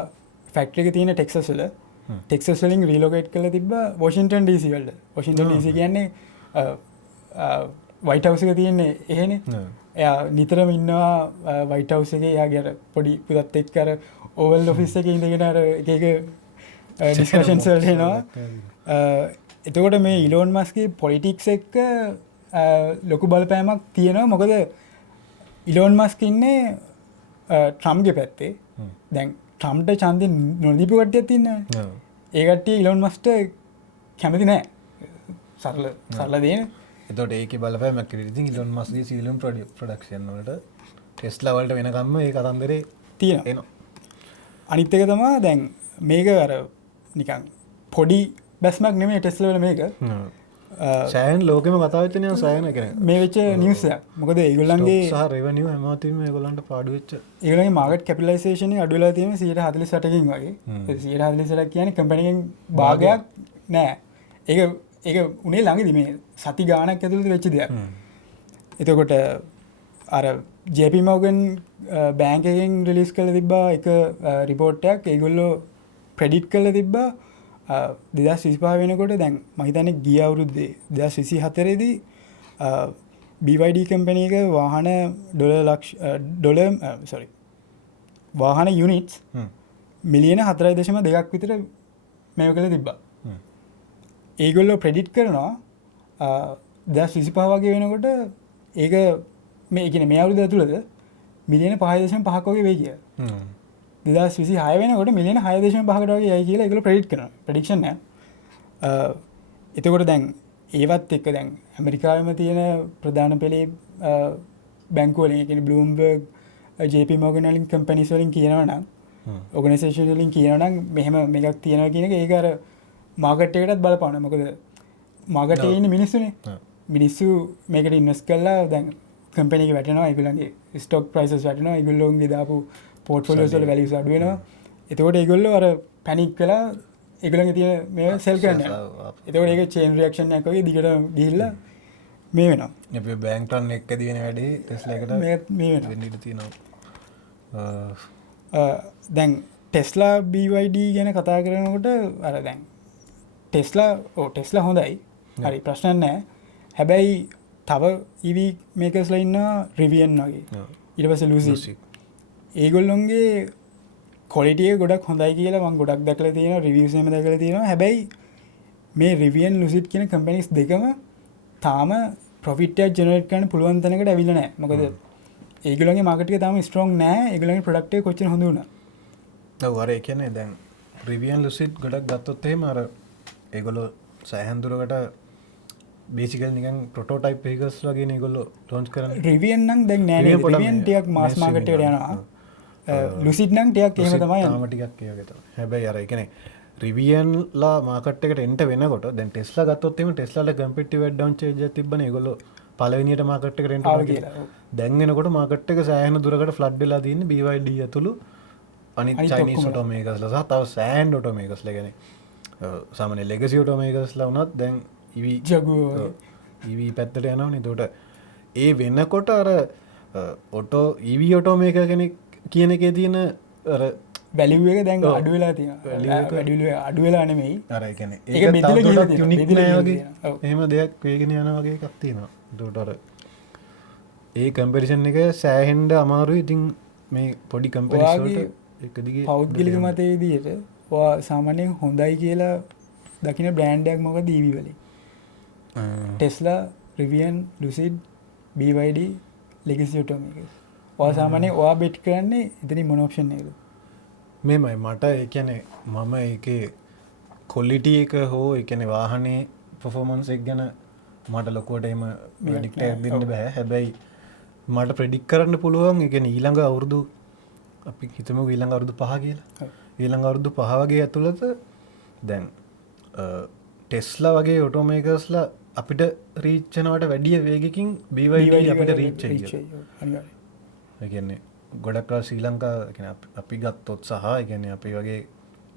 ෆැක්ටරි එක තියෙන ටෙක්සස් වල ටෙක්සස් වලින් රීලොකේට් කරලා තිබ්බා වොෂින්ටන් DC වලට. වොෂින්ටන් DC කියන්නේ වයිට් හවුස් එක තියෙන්නේ එහෙනේ. එයා නිතරම ඉන්නවා වයිට් හවුස් එකේ. එයාගේ අර පොඩි පුතත් එක්ක අර ඕවල් ඔෆිස් එකේ ඉඳගෙන අර එක ඩිස්කෂන්ස් වලට එනවා. එතකොට මේ ඉලොන් මස්ක්ගේ පොලිටික්ස් එක්ක ලොකු බලපෑමක් තියෙනවා. මොකද ඉලොන් මස්ක් ඉන්නේ ට්‍රම්ප්ගේ පැත්තේ. දැන් ට්‍රම්ප්ට ඡන්දෙ නොදීපු කට්ටියක් ඉන්නවා. ඒ කට්ටිය ඉලොන් මස්ක්ට කැමති නැහැ. සරල දෙන. එතකොට ඒකේ බලපෑමක් ඉතින් ඉලොන් මස්ක්ගේ සීලම් ප්‍රොඩක්ෂන් වලට ටෙස්ලා වලට වෙනකම්ම ඒ කතන්දරේ තියෙනවා. අනිත් එක තමයි දැන් මේක අර නිකන් පොඩි බැස්මක් නෙමෙයි ටෙස්ලා වල මේක. සෑහෙන ලෝකෙම කතා වෙච්ච නේ සෑහෙන කියන්නේ. මේ වෙච්ච නිවුස් එක. මොකද ඒගොල්ලන්ගේ සහ රෙවෙනියු හැමතිස්සෙම ඒගොල්ලන්ට පාඩු වෙච්ච. ඒගොල්ලන්ගේ මාකට් කැපිටලයිසේෂන් එක අඩු වෙලා තියෙන 148කින් වගේ. 148ක් කියන්නේ කම්පැනි එකෙන් භාගයක් නෑ. ඒක උනේ ළඟදී මේ සති ගාණක් ඇතුළත වෙච්ච දෙයක්. එතකොට අර JP Morgan බැංක් එකෙන් රිලීස් කරලා තිබ්බා එක රිපෝට් එකක්. ඒගොල්ලෝ ප්‍රෙඩික්ට් කරලා තිබ්බා 2025 වෙනකොට දැන් මම හිතන්නේ ගිය අවුරුද්දේ 2024දී BYD කම්පැනි එක වාහන වාහන යුනිට්ස් මිලියන 4.2ක් විතර මේව කළ තිබ්බා. ඒගොල්ලෝ ප්‍රෙඩිට් කරනවා 2025 වගේ වෙනකොට ඒක මේ අවුරුද්ද ඇතුළත මිලියන 5.5ක් වගේ වෙයි කියලා. 2026 වෙනකොට මිලියන 6.5කට වගේ යයි කියලා ඒගොල්ලෝ ප්‍රෙඩික්ට් කරනවා. ප්‍රෙඩික්ෂන් එක. එතකොට දැන් ඒවත් එක්ක දැන් ඇමරිකාවෙම තියෙන ප්‍රධාන පෙළේ බැංකු වලින්, ඒ කියන්නේ Bloomberg, JP Morgan වලින් කම්පැනිස් වලින් කියනවා නම්, ඕගනයිසේෂන් වලින් කියනවා නම් මෙහෙම මේකක් තියෙනවා කියන එක ඒක අර මාකට් එකටත් බලපානවා. මොකද මාකට් එකේ ඉන්න මිනිස්සුනේ. මිනිස්සු මේකට ඉන්වෙස්ට් කරලා දැන් කම්පැනි එක වැටෙනවා, ඒගොල්ලන්ගේ ස්ටොක් ප්‍රයිසස් වැටෙනවා, ඒගොල්ලෝගේ දාපු පෝට්ෆෝලියෝස් වල වැලියුස් අඩු වෙනවා. එතකොට ඒගොල්ලෝ අර පැනික් වෙලා ඒගොල්ලන්ගේ තියෙන මේවා සෙල් කරනවා. එතකොට ඒක චේන් රියැක්ෂන් එකක් වගේ දිගට ගිහිල්ලා මේ වෙනවා. අපි බැංක් රන් එකදී වෙන වැඩේ ටෙස්ලා එකට මේ වෙනවා. වෙන්න ඉඩ තියෙනවා. දැන් ටෙස්ලා BYD ගැන කතා කරනකොට අර දැන් ටෙස්ලා හොඳයි. හරි ප්‍රශ්න නැහැ. හැබැයි තව EV මේකර්ස්ලා ඉන්නවා Rivian වගේ. ඊට පස්සේ Lucid. ඒගොල්ලොන්ගේ කොලිටිය ගොඩක් හොඳයි කියලා මම ගොඩක් දැකලා තියෙනවා, රිවිව්ස් එහෙම දැකලා තියෙනවා. හැබැයි මේ Rivian Lucid කියන කම්පැනිස් දෙකම තාම ප්‍රොෆිට් එකක් ජෙනරේට් කරන්න පුළුවන් තැනකට ඇවිල්ලා නැහැ. මොකද ඒගොල්ලන්ගේ මාකට් එක තාම ස්ට්‍රොංග් නැහැ. ඒගොල්ලන්ගේ ප්‍රොඩක්ට් එක කොච්චර හොඳ වුණා. ඔව් අර ඒ කියන්නේ දැන් Rivian Lucid ගොඩක් ගත්තොත් එහෙම අර ඒගොල්ලෝ සෑහෙන දුරකට බේසිකලි නිකන් ප්‍රොටෝටයිප් වේකල්ස් වගේ නේ ඒගොල්ලෝ ලොන්ච් කරන්නේ. Rivian නම් දැන් නෑ නේද? Rivian ටිකක් මාස් මාකට් එකට යනවා. Lucid නම් ටිකක් එහෙම තමයි යන්නේ. තාම ටිකක් ඒ වගේ තමයි. හැබැයි අර ඒ කියන්නේ Rivian ලා මාකට් එකට එන්න වෙනකොට දැන් Tesla ගත්තොත් එහෙම Tesla ලා කම්පිටිටිව් ඇඩ්වාන්ටේජ් එකක් තිබ්බනේ ඒගොල්ලෝ පළවෙනියට මාකට් එකට එන්න කියලා. දැන් එනකොට මාකට් එක සෑහෙන දුරකට ෆ්ලඩ් වෙලා තියෙන්නේ BYD ඇතුළු අනිත් චයිනීස් ඔටෝමේකර්ස්ලා සහ තව සෑහෙන ඔටෝමේකර්ස්ලා කියන්නේ සාමාන්‍ය ලෙගසි ඔටෝමේකර්ස්ලා වුණත් දැන් EV පැත්තට යනවනේ. එතකොට ඒ වෙනකොට අර ඔටෝ EV ඔටෝමේකර් කෙනෙක් කියන එකේ තියෙන අර වැලියු එක දැන් අඩු වෙලා තියෙනවා. අඩු වෙලා නෙමෙයි. අර ඒ කියන්නේ ඒක බෙදලා ගිහලා තියෙනවා. යුනික් නෑ වගේ. එහෙම දෙයක් වේගෙන යන වගේ එකක් තියෙනවා. එතකොට අර ඒ කම්පැරිසන් එක සෑහෙන්න අමාරුයි. ඉතින් මේ පොඩි කම්පැරිසන් වලට එක දිගේ පෞද්ගලික මතයේ විදිහට ඔයා සාමාන්‍යයෙන් හොඳයි කියලා දකින්න බ්‍රෑන්ඩ් එකක් මොකද EV වලින්? Tesla, Rivian, Lucid, BYD, Legacy Automakers. ඔයා සාමාන්‍යයෙන් ඔයා බෙට් කරන්නේ ඉතින් මොන ඔප්ෂන් එකද? මේමයි මට ඒ කියන්නේ මම ඒකේ ක්වොලිටි එක හෝ ඒ කියන්නේ වාහනේ පර්ෆෝමන්ස් එක ගැන මට ලොකුවට එහෙම ප්‍රෙඩික්ට් එකක් දෙන්න බෑ. හැබැයි මට ප්‍රෙඩික්ට් කරන්න පුළුවන් ඒ කියන්නේ ඊළඟ අවුරුදු අපි හිතමු ඊළඟ අවුරුදු 5 කියලා. ඊළඟ අවුරුදු 5 වගේ ඇතුළත දැන් ටෙස්ලා වගේ ඔටෝමේකර්ස්ලා අපිට රීච් වෙනවට වැඩිය වේගකින් BYD අපිට රීච් වෙනවා. ඒ කියන්නේ ගොඩක් ශ්‍රී ලංකා කියන්නේ අපි ගත්තොත් සහ ඒ කියන්නේ අපි වගේ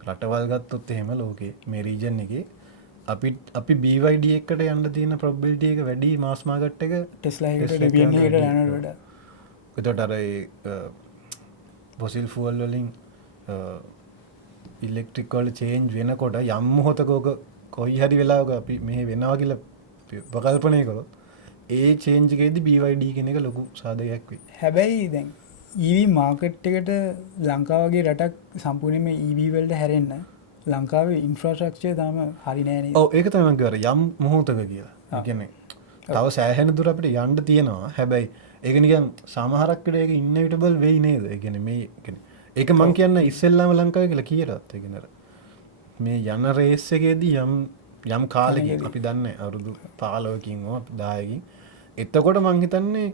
රටවල් ගත්තොත් එහෙම ලෝකේ මේ රීජන් එකේ අපි BYD එකට යන්න තියෙන probability එක වැඩි මාස් මාකට් එක Tesla එකට Rivian එකට යනවට වඩා. ඒකට අර fossil fuel වලින් ඉලෙක්ට්‍රික් වලට චේන්ජ් වෙනකොට යම් මොහොතක කොයි හරි වෙලාවක අපි මෙහෙ වෙනවා කියලා ප්‍රකල්පනය කළොත් ඒ චේන්ජ් එකේදී BYD කියන එක ලොකු සාධකයක් වෙයි. හැබැයි දැන් EV මාකට් එකට ලංකාව වගේ රටක් සම්පූර්ණයෙන්ම EV වලට හැරෙන්න ලංකාවේ ඉන්ෆ්‍රාස්ට්‍රක්චර් තාම හරි නෑ නේද? ඔව් ඒක තමයි මම කියවර යම් මොහොතක කියලා. ඒ කියන්නේ තව සෑහෙන දුර අපිට යන්න තියෙනවා. හැබැයි ඒක නිකන් සමහරක් වෙලේ ඒක ඉන්එවිටබල් වෙයි නේද? ඒ කියන්නේ මේ කියන්නේ ඒක මම කියන්නේ ඉස්සෙල්ලාම ලංකාවේ කියලා කියලාත් ඒ කියන්නේ මේ යන රේස් එකේදී යම් කාලෙකින් අපි දන්නේ අවුරුදු 15කින් හෝ 10කින් එතකොට මං හිතන්නේ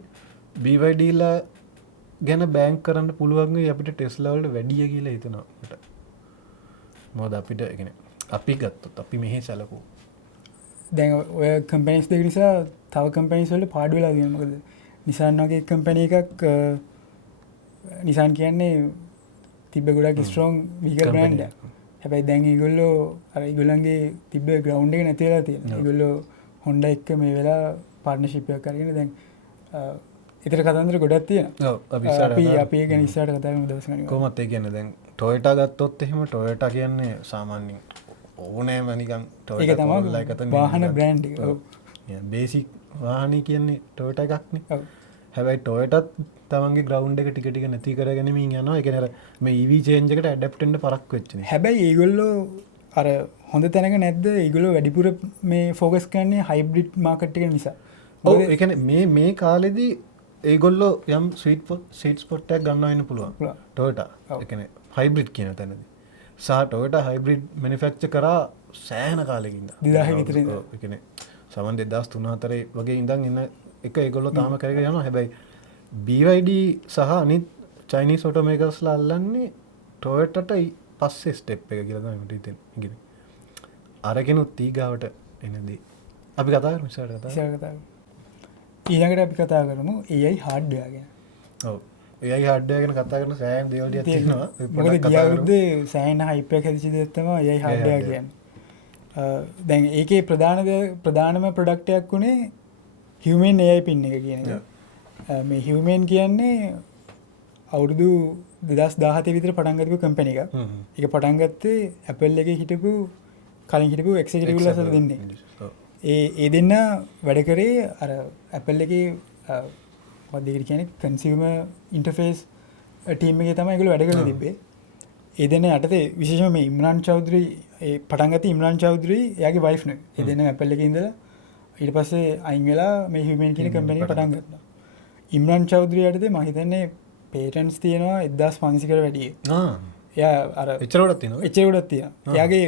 BYD ලා ගැන බෑන්ක් කරන්න පුළුවන් වෙයි අපිට ටෙස්ලා වලට වැඩිය කියලා හිතනවා මට. මොකද අපිට ඒ කියන්නේ අපි ගත්තොත් අපි මෙහෙ සැලකුවා. දැන් ඔය කම්පැනිස් දෙක නිසා තව කම්පැනිස් වලට පාඩු වෙලා තියෙනවා. මොකද Nissan වගේ කම්පැනි එකක් Nissan කියන්නේ තිබ්බ ගොඩක් ස්ට්‍රෝං වීකල් බ්‍රෑන්ඩ් එකක්. හැබැයි දැන් ඒගොල්ලෝ අර ඒගොල්ලන්ගේ තිබ්බ ග්‍රවුන්ඩ් එක නැති වෙලා තියෙනවා. ඒගොල්ලෝ Honda එක්ක මේ වෙලාව පාර්ට්නර්ෂිප් එකක් කරගෙන දැන් ඊතර කතන්දර ගොඩක් තියෙනවා. ඔව් අපි ඒ ගැන ඉස්සරහට කතා කරමු දවස් ගණන්. කොහොමද ඒ කියන්නේ දැන් Toyota ගත්තොත් එහෙම Toyota කියන්නේ සාමාන්‍යයෙන් ඕනෑම නිකන් ඒක තමයි වාහන බ්‍රෑන්ඩ් බේසික් වාහනය කියන්නේ ටොයට එකක්න හැබයි ටොයටත් තමන්ගේ ග්‍රවන්් එක ටිකටික නැති කරගෙනමින් යනවා එකනර මේ ඒවී චේන්ජකට ඇඩප්ටෙන්ට පරක් වෙච්ච හැබැයි ඒගොල්ලෝ අර හොඳ තැනක නැද්ද ඒගොලෝ වැඩිපුර මේ ෆෝගස් කන්නේ හයිබ්‍රිඩ් මාකට්ටික නිසා එකන මේ කාලෙදී ඒගොල්ලෝ යම් සීට් ස්පොට්ටක් ගන්නවන්න පුළුවන් ටෝට එකන හයිබ්‍රිඩ් කියන තැනද සාටෝට හයිබ්‍රිඩ් මනිෆෙක්ච කරා සෑහන කාලෙකින්ද දිදාහ විතර එකන සමන් 2003 වගේ ඉඳන් ඉන්න එක ඒගොල්ලො තාම කරක යන හැබැයි BYD සහ අනිත් චයිනී සොටමේකස්ලා අල්ලන්නේ ටොයටට පස්සේ ස්ටෙප් එක කියලද මට ගෙන අරගෙනුත් තීගාවට එනදී අපි කතා මිසාට කතා ඊළඟට අපි කතා කරමු ඒයි හාඩ්ඩයාගෙන ඒ හඩ්ඩයගෙන කතා කරන සෑම් දේවල්ට තියෙනවා මොකද ගියවුද්ද සෑන හයිපය හැදිසි දෙත්තම යයි හඩ්ඩයා කියන්න දැන් ඒකේ ප්‍රධානම ප්‍රඩක්ටයක් වුණේ හිවමෙන් ඒයි පින්න එක කියන මේ හිවමෙන් කියන්නේ අවුරුදු 2017 විතර පටන්ගත්පු කම්පැනි එක එක පටන්ගත්තේ ඇපල් එක හිටපු කලින් හිටපු එක්සිකියුටිව් ලස දෙන්නේ ඒ දෙන්න වැඩ කරේ අර ඇපල් එක වදකට කියන කන්සිවම ඉන්ටර්ෆේස් ටීම එක තමයි එකගල වැඩ කර තිබේ ඒ දෙන්න යටතේ විශේෂම මේ ඉම්රාන් චෞදරී පටන්ගත ඉම්රාන් චෞදරී යාගේ වයිෆ්න ඒ දෙන්න ඇපල් එක ඉඳලා ඊට පස්සේ අයින් වෙලා මේ හිවමෙන් කියන කම්පැනි පටන් ගත්තා ඉම්රාන් චෞදරී යටතේ මම හිතන්නේ පේටන්ට්ස් තියෙනවා 1500කට වැඩිය එයා අර එච්චරවලත් තියෙනවා එච්චරවලත් තියෙනවා එයාගේ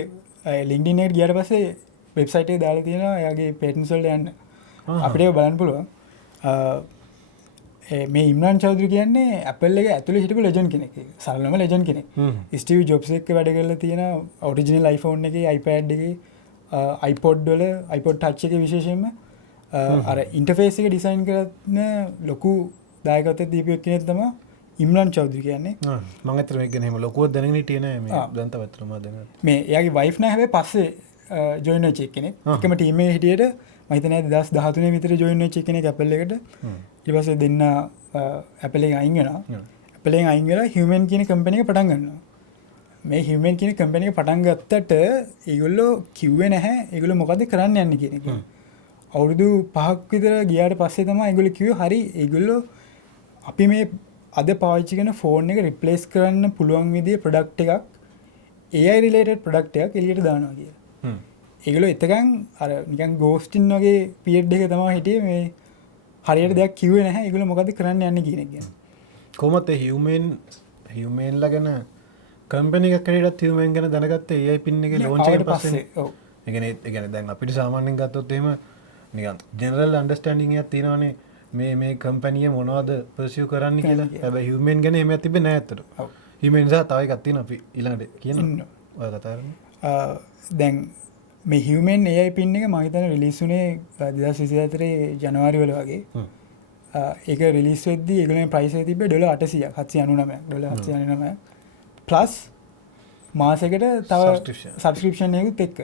ලින්ක්ඩින් එකට ගියාට පස්සේ වෙබ්සයිට් එකේ දාලා තියෙනවා එයාගේ පේටන්ට්ස් වලට යන්න අපිට ඒක බලන්න පුළුවන් මේ ඉම්රාන් චෞදරි කියන්නේ ඇපල් එක ඇතුළේ හිටපු ලෙජන්ඩ් කෙනෙක් සරලම ලෙජන්ඩ් කෙනෙක් ස්ටීව් ජොබ්ස් එක්ක වැඩ කරලා තියෙන ඔරිජිනල් iPhone එකේ iPad එකේ iPod වල iPod touch එකේ විශේෂයෙන්ම අර ඉන්ටර්ෆේස් එක ඩිසයින් කරන ලොකු දායකත්වයක් දීපු කෙනෙක් තමයි ඉම්රාන් චෞදරි කියන්නේ මම අතර මේක ගැන එහෙම ලොකුව දැනගෙන හිටියේ නෑ මේ දැන් තවත් මම දැනගත්තා මේ එයාගේ වයිෆ් නෑ හැබැයි පස්සේ ජොයින් වෙච්ච කෙනෙක් එකම ටීම් එකේ හිටියට මම හිතන්නේ 2013 විතර ජොයින් වෙච්ච කෙනෙක් ඇපල් එකට ඊට පස්සේ දෙන්න ඇපල් එකෙන් අයින් වෙනවා ඇපල් එකෙන් අයින් වෙලා හියුමන් කියන කම්පැනි එක පටන් ගන්නවා මේ හියුමන් කියන කම්පැනි එක පටන් ගත්තට ඒගොල්ලෝ කිව්වේ නැහැ ඒගොල්ලෝ මොකද කරන්න යන්නේ කියන එක අවුරුදු 5ක් විතර ගියාට පස්සේ තමයි ඒගොල්ලෝ කිව්වේ හරි ඒගොල්ලෝ අපි මේ අද පාවිච්චි කරන ෆෝන් එක රිප්ලේස් කරන්න පුළුවන් විදිහේ ප්‍රොඩක්ට් එකක් AI රිලේටඩ් ප්‍රොඩක්ට් එකක් එළියට දානවා කියලා. ඒගොල්ලෝ එතකන් අර නිකන් ගෝස්ටින් වගේ පීරියඩ් එක තමයි හිටියේ මේ හරියට දෙයක් කිව්වේ නැහැ ඒගොල්ලෝ මොකද කරන්න යන්නේ කියන එක ගැන. කොහොමද හියුමන්ලා ගැන කම්පැනි එකක් කඩේටත් හියුමන් ගැන දැනගත්තේ AI පින් එකේ ලොන්ච් එකට පස්සේ. ඔව්. ඒ කියන්නේ දැන් අපිට සාමාන්‍යයෙන් ගත්තොත් එහෙම නිකන් ජෙනරල් අන්ඩර්ස්ටෑන්ඩින් එකක් තියෙනවානේ මේ කම්පැනිය මොනවද පර්සිව් කරන්න කියලා. හැබැයි හියුමන් ගැන එහෙම තිබ්බේ නැහැ අතට. ඔව්. හියුමන් නිසා තව එකක් තියෙනවා අපි ඊළඟට කියනවා. ඔය කතා කරමු. දැන් මේ හියුමන් AI පින් එක මම හිතන්නේ රිලීස් වුණේ 2024 ජනවාරි වල වගේ. ඒක රිලීස් වෙද්දී ඒගොල්ලෝ ප්‍රයිස් එක තිබ්බේ $800ක් 799ක් $799 ප්ලස් මාසෙකට තව සබ්ස්ක්‍රිප්ෂන් එකකුත් එක්ක.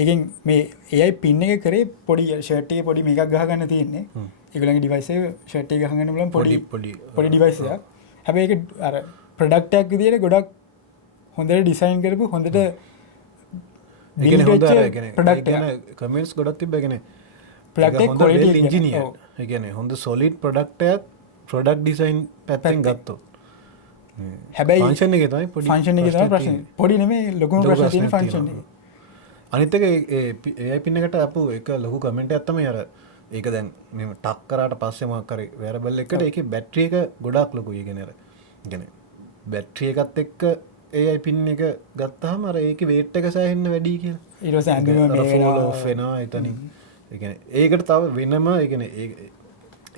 ඒකෙන් මේ AI පින් එක කරේ පොඩි ෂර්ට් එකේ පොඩි මේකක් ගහගන්න තියෙන්නේ. ඒගොල්ලන්ගේ ඩිවයිස් එක ෂර්ට් එක ගහගන්න බලන් පොඩි ඩිවයිස් එකක්. හැබැයි ඒක අර ප්‍රොඩක්ට් එකක් විදියට ගොඩක් හොඳට ඩිසයින් කරපු හොඳට ඉගෙන හොඳ ප්‍රොඩක්ට් එක කමෙන්ට්ස් ගොඩක් තිබ්බා කියන්නේ ප්‍රොඩක්ට් එක ක්වොලිටි ඉන්ජිනියර්. ඒ කියන්නේ හොඳ සොලිඩ් ප්‍රොඩක්ට් එකක් ප්‍රොඩක්ට් ඩිසයින් පැත්තෙන් ගත්තොත්. හැබැයි ෆන්ක්ෂන් එකේ තමයි ෆන්ක්ෂන් එකේ තමයි ප්‍රශ්නේ. පොඩි නෙමෙයි ලොකුම ප්‍රශ්නේ තියෙන ෆන්ක්ෂන් එකේ. අනිත් එක AI පින් එකට අපු එක ලොකු කමෙන්ට් එකක් තමයි අර ඒක දැන් මෙහෙම ටක් කරාට පස්සේ මොකක් හරි වෙරබල් එකට ඒකේ බැටරි එක ගොඩාක් ලොකුයි. ඒ කියන්නේ අර කියන්නේ බැටරි එකත් එක්ක AI පින් එක ගත්තාම අර ඒකේ weight එක සෑහෙන්න වැඩි කියලා. ඊට පස්සේ ඇඳුම මේ fall off වෙනවා එතනින්. ඒ කියන්නේ ඒකට තව වෙනම ඒ කියන්නේ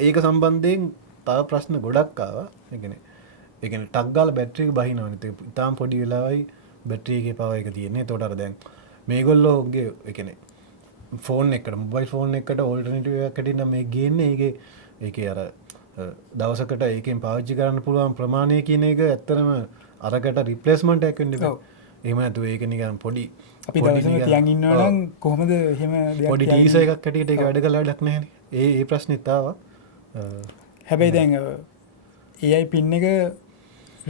ඒක සම්බන්ධයෙන් තව ප්‍රශ්න ගොඩක් ආවා. ඒ කියන්නේ ටක් ගාලා බැටරි එක බහිනවනේ. ඒක ඉතාලම පොඩි වෙලාවයි බැටරි එකේ පවර් එක තියෙන්නේ. ඒතකොට අර දැන් මේගොල්ලෝගේ ඒ කියන්නේ ෆෝන් එකට මොබයිල් ෆෝන් එකට ඕල්ටර්නේටිව් එකකට නම් මේ ගේන්නේ ඒකේ අර දවසකට ඒකෙන් පාවිච්චි කරන්න පුළුවන් ප්‍රමාණය කියන එක ඇත්තටම අරකට රිප්ලේස්මන්ට් එකක් වෙන්න බෑ. එහෙම නැතුව ඒක නිකන් පොඩි අපි දවසම තියන් ඉන්නවා නම් කොහොමද එහෙම දෙයක් පොඩි ටීසර් එකක් හැටියට ඒක වැඩ කළා වැඩක් නැහැ නේ. ඒ ප්‍රශ්නෙත් ආවා. හැබැයි දැන් AI පින් එක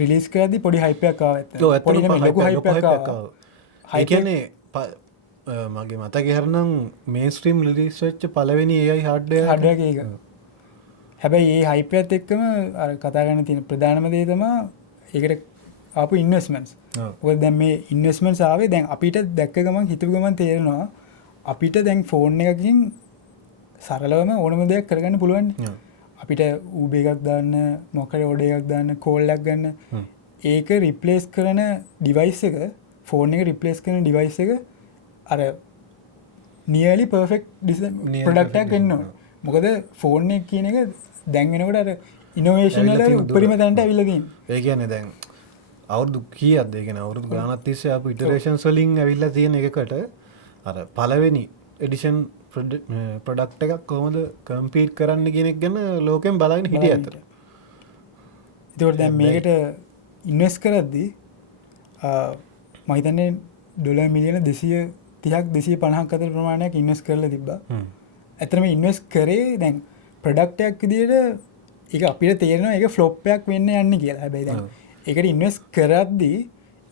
රිලීස් කරද්දි පොඩි හයිප් එකක් ආවා ඇත්ත. පොඩි ලොකු හයිප් එකක් ආවා. ඒ කියන්නේ මගේ මතක හරනම් මේ ස්ට්‍රීම් ලිරිස්වෙච්ච පලවෙනි ඒයි හඩ්ඩ හඩක එක හැබැයි ඒ හයිපයත් එක්කම කතාගන්න තියෙන ප්‍රධානම දේ තමා ඒකට ආපු ඉන්වස්මන්ස් ඔ දැම් මේ ඉන්වස්මන් සාවේ දැන් අපිට දැක්ක ගමන් හිතපු ගමන් තේරෙනවා අපිට දැන් ෆෝන් එකකින් සරලවම ඕනම දෙයක් කරගන්න පුළුවන් අපිට ඌබේ එකක් දාන්න මොකට ඔඩ එකක් දාන්න කෝල්ලක් ගන්න ඒක රිප්ලේස් කරන ඩිවයිස් එක ෆෝන් එක රිප්ලේස් කරන ඩිවයිස් එක අර නියලි පර්ෆෙක්් ප්‍රඩක්ටක් එන්නවා මොකද ෆෝන් එක කියන එක දැන්ගෙනකට අර ඉනෝවේෂන්ල උපරිම තැන්ට ඇවිල්ලදින් ඒ කියන්නේ දැන් අවුදු කිය අදගෙන අවුරුදු ගානත් තිස්ස අප ඉටරේෂන් සොලින් ඇවිල්ල තියෙන එකකට අර පලවෙනි එඩිෂන් ප්‍රඩක්් එකක් කොමද කම්පීට් කරන්න ගෙනෙක් ගැන ලෝකෙන් බලගෙන හිටිය ඇතර එතවට දැන් මේකට ඉන්වස් කරද්දී මහිතන්නේ ඩොල මිලියන 230-250 අතර ප්‍රමාණයක් ඉන්වස් කරලා තිබ්බා ඇතරම ඉන්වස් කරේ දැන් ප්‍රඩක්ටයක් විදියට එක අපිට තේරෙනවා එක ෆ්ලොප්පයක් වෙන්න යන්න කියලා හැබැයි දැන් එකට ඉන්වස් කරද්දී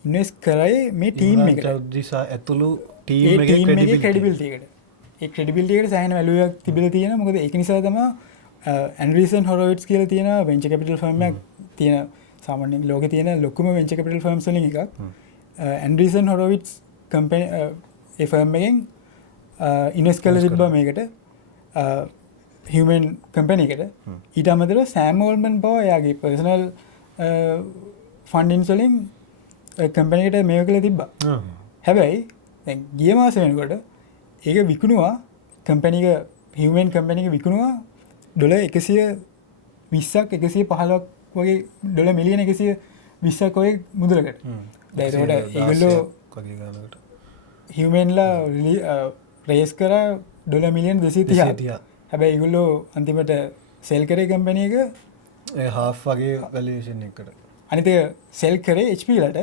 ඉන්වස් කරයි මේ ටීම් එකට දිසා ඇතුළු ක්‍රඩිබිල්ටිකට ඒ ක්‍රඩිබිල්ටියට සෑහන වැලුවක් තිබිල තියෙන මොකද එක නිසා තම ඇන්රිසන් හොරවිටස් කියල තියෙන වෙන්ච කපිටල් ෆර්මයක් තියෙන සාමාන්‍යෙන් ලෝක තියෙන ලොකුම වෙන්ච කපිටල් ෆර්ම්සල එකක් ඇන්රිසන් හොරවිටස් කම්පන ෆර්ම් එකෙන් ඉනස් කල තිබ්බා මේකට හිමන් කම්පැනි එකට ඊට අමතර සෑමෝල්මන් පව යාගේ පර්සනල් ෆන්ඩින්සලින් කම්පැනිකට මේ කළ තිබ්බා හැබැයි ගිය මාස වෙනකොට ඒක විකුණවා කම්පැනික හිමන් කම්පැනික විකුණවා ඩොල 120-115 වගේ ඩොල මිලියන 120 ඔය මුදලකට දැයිට ඒගොල්ලෝ හිමන්ලා රේස් කර ඩොල මිලියන් 230 හැබැයි ඉගුල්ලෝ අන්තිමට සෙල් කරේ කම්පැනිය එක හා වගේ වැලේෂන් එකට අනිත සෙල් කරේ HPලට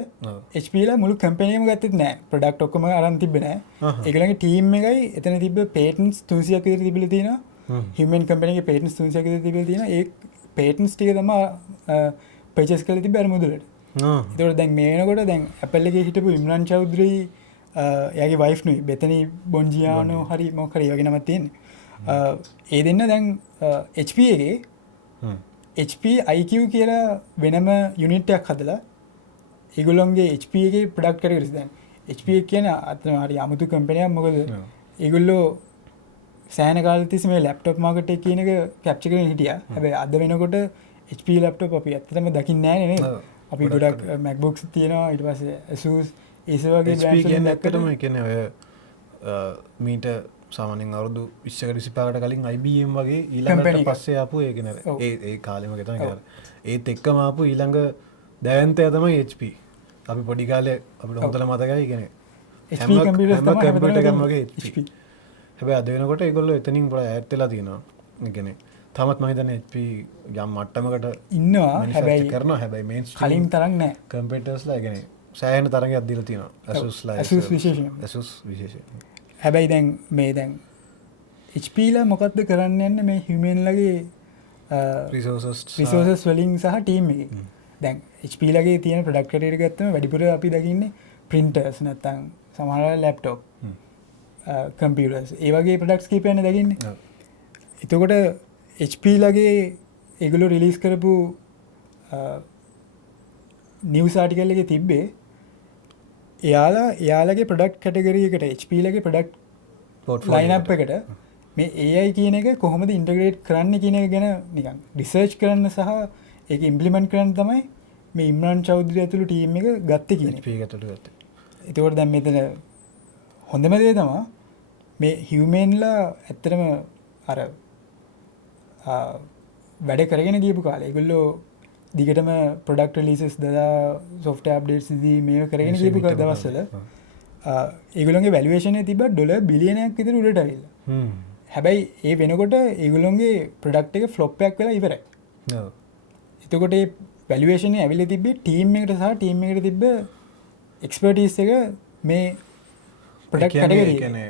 HPලා මුළු කම්පැනියම ගත්තත් නෑ ප්‍රඩක්් ඔක්කම අරන් තිබෙන එකලගේ ටීම් එකයි එතන තිබ පේටන්ස් 300ක් විතර තිබිල තියෙන හිමන් කම්පැනිගේ පේටන්ස් 300ක් විතර තිබිල තියෙන ඒ පේටන්ස් ටික තමයි පර්චේස් කරලා තිබ්බ අර මුදලට ඒතකොට දැන් මේ වෙනකොට දැන් Apple එකේ හිටපු ඉම්රාන් චෞධරි එයාගේ වයිෆ් නුයි බෙතනි බොන්ජියානෝ හරි මොකක් හරි වගේ නමක් තියෙන්නේ ඒ දෙන්න දැන් HP එකේ HP IQ කියලා වෙනම යුනිට්යක් හදලා ඒගොල්ලොන්ගේ HP එකේ ප්‍රොඩක්ට් කැටගරිස් දැන් HP එක කියන අතන හරි අමුතු කම්පැනියක් මොකද ඒගොල්ලෝ සෑහෙන කාලෙක තිස්සේ මේ ලැප්ටොප් මාකට් එක කියන එක කැප්චර් කරගෙන හිටියා. හැබැයි අද වෙනකොට HP ලැප්ටොප් අපි ඇත්තටම දකින්නේ නැහැ නේද? අපි ගොඩක් MacBooks තියෙනවා ඊට පස්සේ Asus ඒ වගේ HP කියන්නේ ඇත්තටම කියන්නේ ඔය මීට සාමාන්‍යයෙන් අවුරුදු 20කට 25කට කලින් IBM වගේ ඊළඟට පස්සේ ආපු ඒ කියන්නේ ඒ කාලෙම තමයි කියලා. ඒත් එක්කම ආපු ඊළඟ දැවැන්තය තමයි HP. අපි පොඩි කාලේ අපිට හොඳට මතකයි කියන්නේ HP කම්පියුටර්ස් තමයි කම්පියුටර් එකක් වගේ HP. හැබැයි අද වෙනකොට ඒගොල්ලෝ එතනින් පොඩ ඈත් වෙලා තියෙනවා. ඒ කියන්නේ තාමත් මම හිතන්නේ HP යම් මට්ටමකට ඉන්නවා. හැබැයි කරනවා. හැබැයි මේන් කලින් තරම් නෑ. කම්පියුටර්ස්ලා ඒ කියන්නේ සෑහෙන තරගයක් දීලා තියෙනවා. Asus විශේෂයෙන්. Asus විශේෂයෙන්. හැබැයි දැන් මේ දැන් HPලා මොකක්ද කරන්න යන්නේ මේ හියුමන්ලගේ රිසෝසස් වලින් සහ ටීම් එකේ. දැන් HPලගේ තියෙන ප්‍රොඩක්ට් කැටගරි ගත්තම වැඩිපුර අපි දකින්නේ printers නැත්නම් සමහර ලැප්ටොප් කම්පියුටර්ස් ඒ වගේ ප්‍රොඩක්ට්ස් කීපයක්නේ දකින්නේ. එතකොට HPලගේ ඒගොල්ලෝ රිලීස් කරපු නිවුස් ආටිකල් එකේ තිබ්බේ එයාලගේ ප්‍රොඩක්ට් කැටගරි එකට HPලගේ ප්‍රොඩක්ට් ලයිනප් එකට මේ AI කියන එක කොහොමද ඉන්ටග්‍රේට් කරන්න කියන එක ගැන නිකන් රිසර්ච් කරන්න සහ ඒක ඉම්ප්ලිමන්ට් කරන්න තමයි මේ ඉම්රාන් චෞධරි ඇතුළු ටීම් එක ගත්තේ කියන එක. HP එකට ගත්තේ. ඒකෝට දැන් මෙතන හොඳම දේ තමයි මේ හියුමන්ලා ඇත්තටම අර වැඩ කරගෙන ගියපු කාලේ ඒගොල්ලෝ දිගටම ප්‍රොඩක්ට් රිලීසස් දලා සොෆ්ට්වෙයාර් අප්ඩේට්ස් දී මේව කරගෙන ගියපු දවස්වල ඒගොල්ලොන්ගේ වැලුවේෂන් එක තිබ්බ ඩොලර් බිලියනයක් විතර උඩට ඇවිල්ලා. හැබැයි ඒ වෙනකොට ඒගොල්ලොන්ගේ ප්‍රොඩක්ට් එක ෆ්ලොප් එකක් වෙලා ඉවරයි. ඔව්. එතකොට ඒ වැලුවේෂන් එක ඇවිල්ලා තිබ්බේ ටීම් එකට සහ ටීම් එකට තිබ්බ එක්ස්පර්ටීස් එක මේ ප්‍රොඩක්ට් කැටගරි කියන්නේ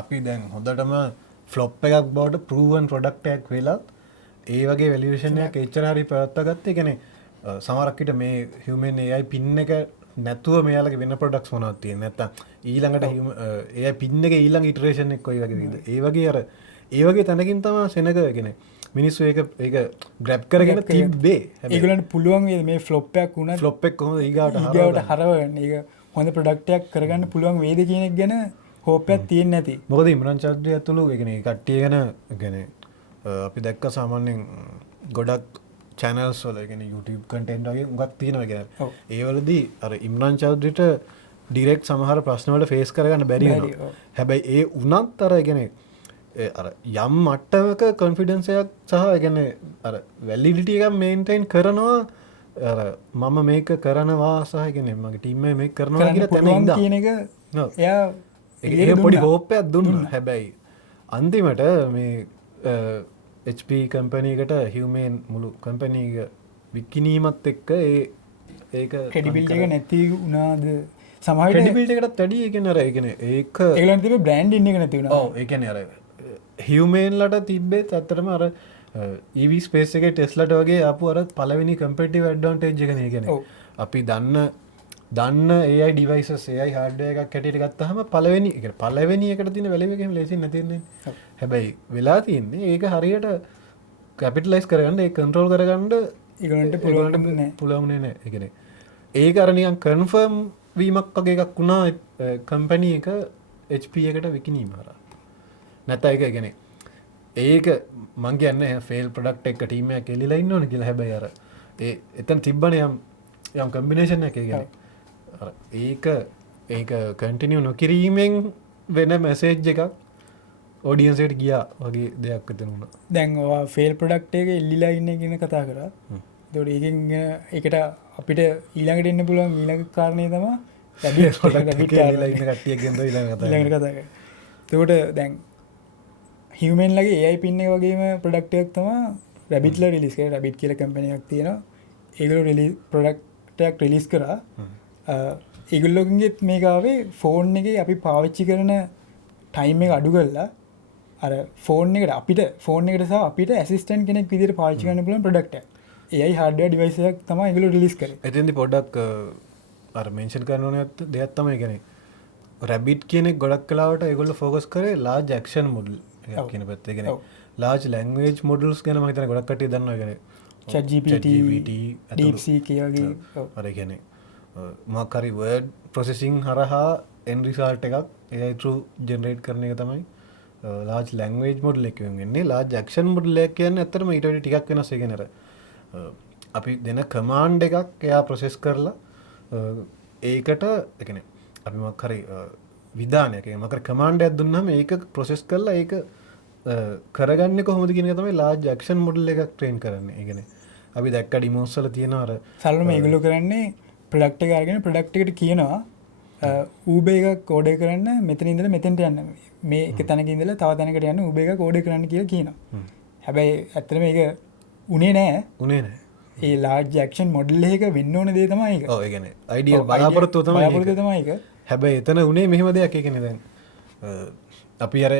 අපි දැන් හොඳටම ෆ්ලොප් එකක් බවට ප්‍රූවන් ප්‍රොඩක්ට් එකක් වෙලා ඒ වගේ වැලියේෂන් එකක් එච්චර හරි පැවත්වා ගත්තේ. කියන්නේ සමහරක් විට මේ හියුමන් AI පින් එක නැතුව මෙයාලගේ වෙන ප්‍රොඩක්ස් මොනවද තියෙන්නේ නැත්තම් ඊළඟට ඒ පින් එක ඊළඟ ඉටරේෂන් එක කොයි වගේද ඒ වගේ අර ඒ වගේ තැනකින් තමයි සෙනග කියන්නේ මිනිස්සු ඒක ග්‍රැබ් කරගෙන තිබ්බේ ඒගොල්ලන්ට පුළුවන් වේද මේ ෆ්ලොප් එකක් වුණා ෆ්ලොප් එක කොහොමද ඊගාවට හරවගන්න ඒක හොඳ ප්‍රොඩක්ට් එකක් කරගන්න පුළුවන් වේද කියන එක ගැන හෝපයක් තියෙන්නේ නැති මොකද ඉම්රාන් චෞධරිය ඇතුළු ඒ කියන්නේ කට්ටිය ගැන අපි දැක්ක සාමාන්‍යයෙන් ගොඩක් චැනල්ස් වල ඒ කියන්නේ YouTube කන්ටෙන්ට් වගේ උගක් තියෙනවා කියන්නේ ඒ වලදී අර ඉම්රාන් චෞධරියට ඩිරෙක්ට් සමහර ප්‍රශ්න වල ෆේස් කරගන්න බැරි වෙනවා හැබැයි ඒ උනත් අර ඒ කියන්නේ අර යම් මට්ටමක කොන්ෆිඩන්ස් එකක් සහ ඒ කියන්නේ අර වැලිඩිටි එකක් මේන්ටේන් කරනවා අර මම මේක කරනවා සහ ඒ කියන්නේ මගේ ටීම් එක මේක කරනවා කියන තැන ඉඳන් කියන එක එයා ඒ පොඩි හෝපයක් දුන්නා හැබැයි අන්තිමට මේ HP කම්පැනි එකට හියුමන් මුළු කම්පැනි එක විකිණීමත් එක්ක ඒක ක්‍රෙඩිබිලිටි එක නැති වුණාද සමහර ක්‍රෙඩිබිලිටි එකටත් වැඩි ඒ කියන්නේ අර ඒ කියන්නේ ඒක ඒගොල්ලන් තිබ්බේ බ්‍රෑන්ඩින් එක නැති වුණා ඔව් ඒ කියන්නේ අර හියුමන්ලට තිබ්බෙත් ඇත්තටම අර EV ස්පේස් එකේ ටෙස්ලාට වගේ ආපු අර පළවෙනි කම්පිටිටිව් ඇඩ්වාන්ටේජ් එක නේ කියන්නේ අපි දන්න AI ඩිවයිසස් AI හાર્ඩ්වෙයාර් එකක් හැටියට ගත්තාම පළවෙනි එකට තියෙන වැලියු එක එහෙම ලේසියෙන් නැති වෙන්නේ. හැබැයි වෙලා තියෙන්නේ ඒක හරියට කැපිටලයිස් කරගන්න ඒක කන්ට්‍රෝල් කරගන්න ඒගොල්ලන්ට පුළුවන්නේ නැහැ. ඒ කියන්නේ ඒක අර නිකන් කන්ෆර්ම් වීමක් වගේ එකක් වුණා කම්පැනි එක HP එකට විකිණීම හරහා. නැත්නම් ඒක කියන්නේ ඒක මං කියන්නේ ෆේල් ප්‍රොඩක්ට් එක ටීම් එකක් එලිලා ඉන්න ඕනේ කියලා. හැබැයි අර එතන තිබ්බනේ යම් කම්බිනේෂන් එකක් ඒ කියන්නේ අර ඒක කන්ටිනියු නොකිරීමෙන් වෙන මැසේජ් එකක් ඔඩියන්ස් එකට ගියා වගේ දෙයක් එතන වුණා. දැන් ඔයා ෆේල් ප්‍රොඩක්ට් එක එල්ලිලා ඉන්නේ කියන කතා කරා. ඒතකොට ඒකෙන් ඒකට අපිට ඊළඟට එන්න පුළුවන් ඊළඟ කාරණේ තමයි රැබිට් ප්‍රොඩක්ට් එක එල්ලිලා ඉන්න කට්ටියක් ගෙන්ද ඊළඟ කතා කරා. ඒතකොට දැන් හියුමන් ලගේ AI පින් එක වගේම ප්‍රොඩක්ට් එකක් තමයි රැබිට්ලා රිලීස් කරේ. රැබිට් කියලා කම්පැනි එකක් තියෙනවා. ඒගොල්ලෝ රිලීස් ප්‍රොඩක්ට් එකක් රිලීස් කරා. ඒගොල්ලෝගේ මේක ආවේ ෆෝන් එකේ අපි පාවිච්චි කරන ටයිම් එක අඩු කරලා අර ෆෝන් එකට අපිට ෆෝන් එකට සහ අපිට ඇසිස්ටන්ට් කෙනෙක් විදිහට පාවිච්චි කරන්න පුළුවන් ප්‍රොඩක්ට් එකක්. AI හાર્ඩ්වෙයාර් ඩිවයිස් එකක් තමයි ඒගොල්ලෝ රිලීස් කරේ. එතෙන්දි පොඩ්ඩක් අර මෙන්ෂන් කරන්න ඕනේ දෙයක් තමයි කියන්නේ රැබිට් කියන එක ගොඩක් කලාවට ඒගොල්ලෝ ફોකස් කරේ large action model එකක් කියන පැත්තේ. ඒ කියන්නේ large language models ගැන මම හිතන්නේ ගොඩක් කට්ටිය දන්නවා. ඒ කියන්නේ ChatGPT, DeepSeek වගේ අර කියන්නේ මොකක් හරි word processing හරහා end result එකක් AI through generate කරන එක තමයි large language model එකෙන් වෙන්නේ. large action model එක කියන්නේ ඇත්තටම ඊට වඩා ටිකක් වෙනස්. ඒ කියන්නේ අර අපි දෙන command එකක් එයා process කරලා ඒකට ඒ කියන්නේ අපි මොකක් හරි විධානයක් ඒ මොකක් හරි command එකක් දුන්නාම ඒක process කරලා ඒක කරගන්නේ කොහොමද කියන එක තමයි large action model එකක් train කරන්නේ. ඒ කියන්නේ අපි දැක්ක demos වල තියෙන අර සල්ලම ඒගොල්ලෝ කරන්නේ ප්‍රොඩක්ට් එක අරගෙන ප්‍රොඩක්ට් එකට කියනවා Uber එකක් ඕඩර් කරන්න මෙතන ඉඳලා මෙතෙන්ට යන්න. මේ එක තැනක ඉඳලා තව තැනකට යන්න Uber එකක් ඕඩර් කරන්න කියලා කියනවා. හැබැයි ඇත්තටම ඒක උනේ නැහැ. ඒ large action model එක වෙන්න ඕන දේ තමයි ඒක. ඔව් ඒ කියන්නේ ideal බලාපොරොත්තුව තමයි ඒක. හැබැයි එතන උනේ මෙහෙම දෙයක්. ඒ කියන්නේ දැන් අපි අර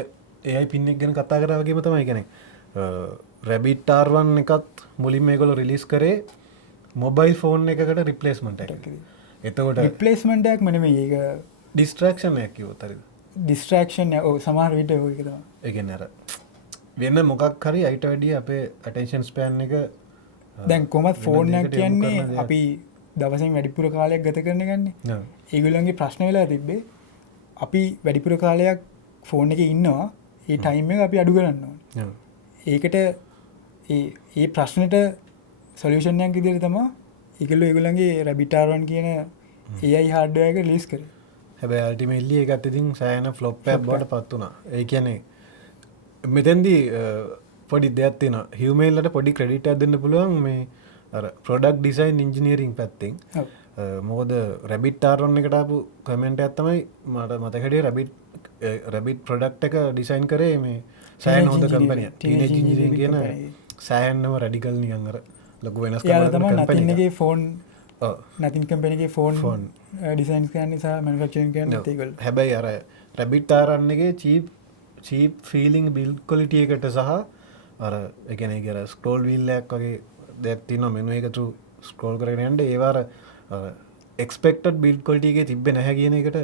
AI පින් එක ගැන කතා කරා වගේම තමයි. ඒ කියන්නේ Rabbit R1 එකත් මුලින්ම මේගොල්ලෝ රිලීස් කරේ මොබයිල් ෆෝන් එකකට රිප්ලේස්මන්ට් එකක්. එතකොට රිප්ලේස්මන්ට් එකක් නෙමෙයි ඒක ඩිස්ට්‍රැක්ෂන් එකක් කිව්වොත් හරිද? ඩිස්ට්‍රැක්ෂන් ඔව් සමහර විට ඔය එක තමයි. ඒ කියන්නේ අර වෙන මොකක් හරි අයිට වැඩිය අපේ attention span එක දැන් කොහොමද ෆෝන් එක කියන්නේ අපි දවසෙන් වැඩිපුර කාලයක් ගත කරන ගන්නේ. ඒගොල්ලන්ගේ ප්‍රශ්න වෙලා තිබ්බේ අපි වැඩිපුර කාලයක් ෆෝන් එකේ ඉන්නවා. ඒ ටයිම් එක අපි අඩු කරන්න ඕනේ. ඒකට ඒ ප්‍රශ්නෙට සොලියුෂන් එකක් විදිහට තමයි ඒගොල්ලන්ගේ Rabbit R1 කියන AI හાર્ඩ්වෙයාර් එක රිලීස් කරේ. හැබැයි අල්ටිමේට්ලි ඒකත් ඉතින් සෑහෙන ෆ්ලොප් එකක් බවට පත් වුණා. ඒ කියන්නේ මෙතෙන්දී පොඩි දෙයක් තියෙනවා. හියුමන්ලට පොඩි ක්‍රෙඩිට් එකක් දෙන්න පුළුවන් මේ අර ප්‍රොඩක්ට් ඩිසයින් ඉන්ජිනියරින් පැත්තෙන්. මොකද Rabbit R1 එකට ආපු කමෙන්ට් එකක් තමයි මට මතක හිටියේ Rabbit ප්‍රොඩක්ට් එක ඩිසයින් කරේ මේ සෑහෙන හොඳ කම්පැනි. ටීනේජ් ඉන්ජිනියරින් කියන සෑහෙනම රැඩිකල් නිකන් අර ලොකු වෙනස්කමක් තමයි නතින් එකේ ෆෝන් නතින් කම්පැනි එකේ ෆෝන් ඩිසයින් කරන්නේ සහ මැනුෆැක්චරින් කරන්නේ ඒගොල්ලෝ. හැබැයි අර Rabbit R1 එකේ චීප් ෆීලිං බිල්ඩ් ක්වොලිටි එකට සහ අර ඒ කියන්නේ ඒක ස්ක්‍රෝල් වීල් එකක් වගේ දෙයක් තියෙනවා මෙනු එක through ස්ක්‍රෝල් කරගෙන යන්න ඒවා අර එක්ස්පෙක්ටඩ් බිල්ඩ් ක්වොලිටි එකේ තිබ්බේ නැහැ කියන එකට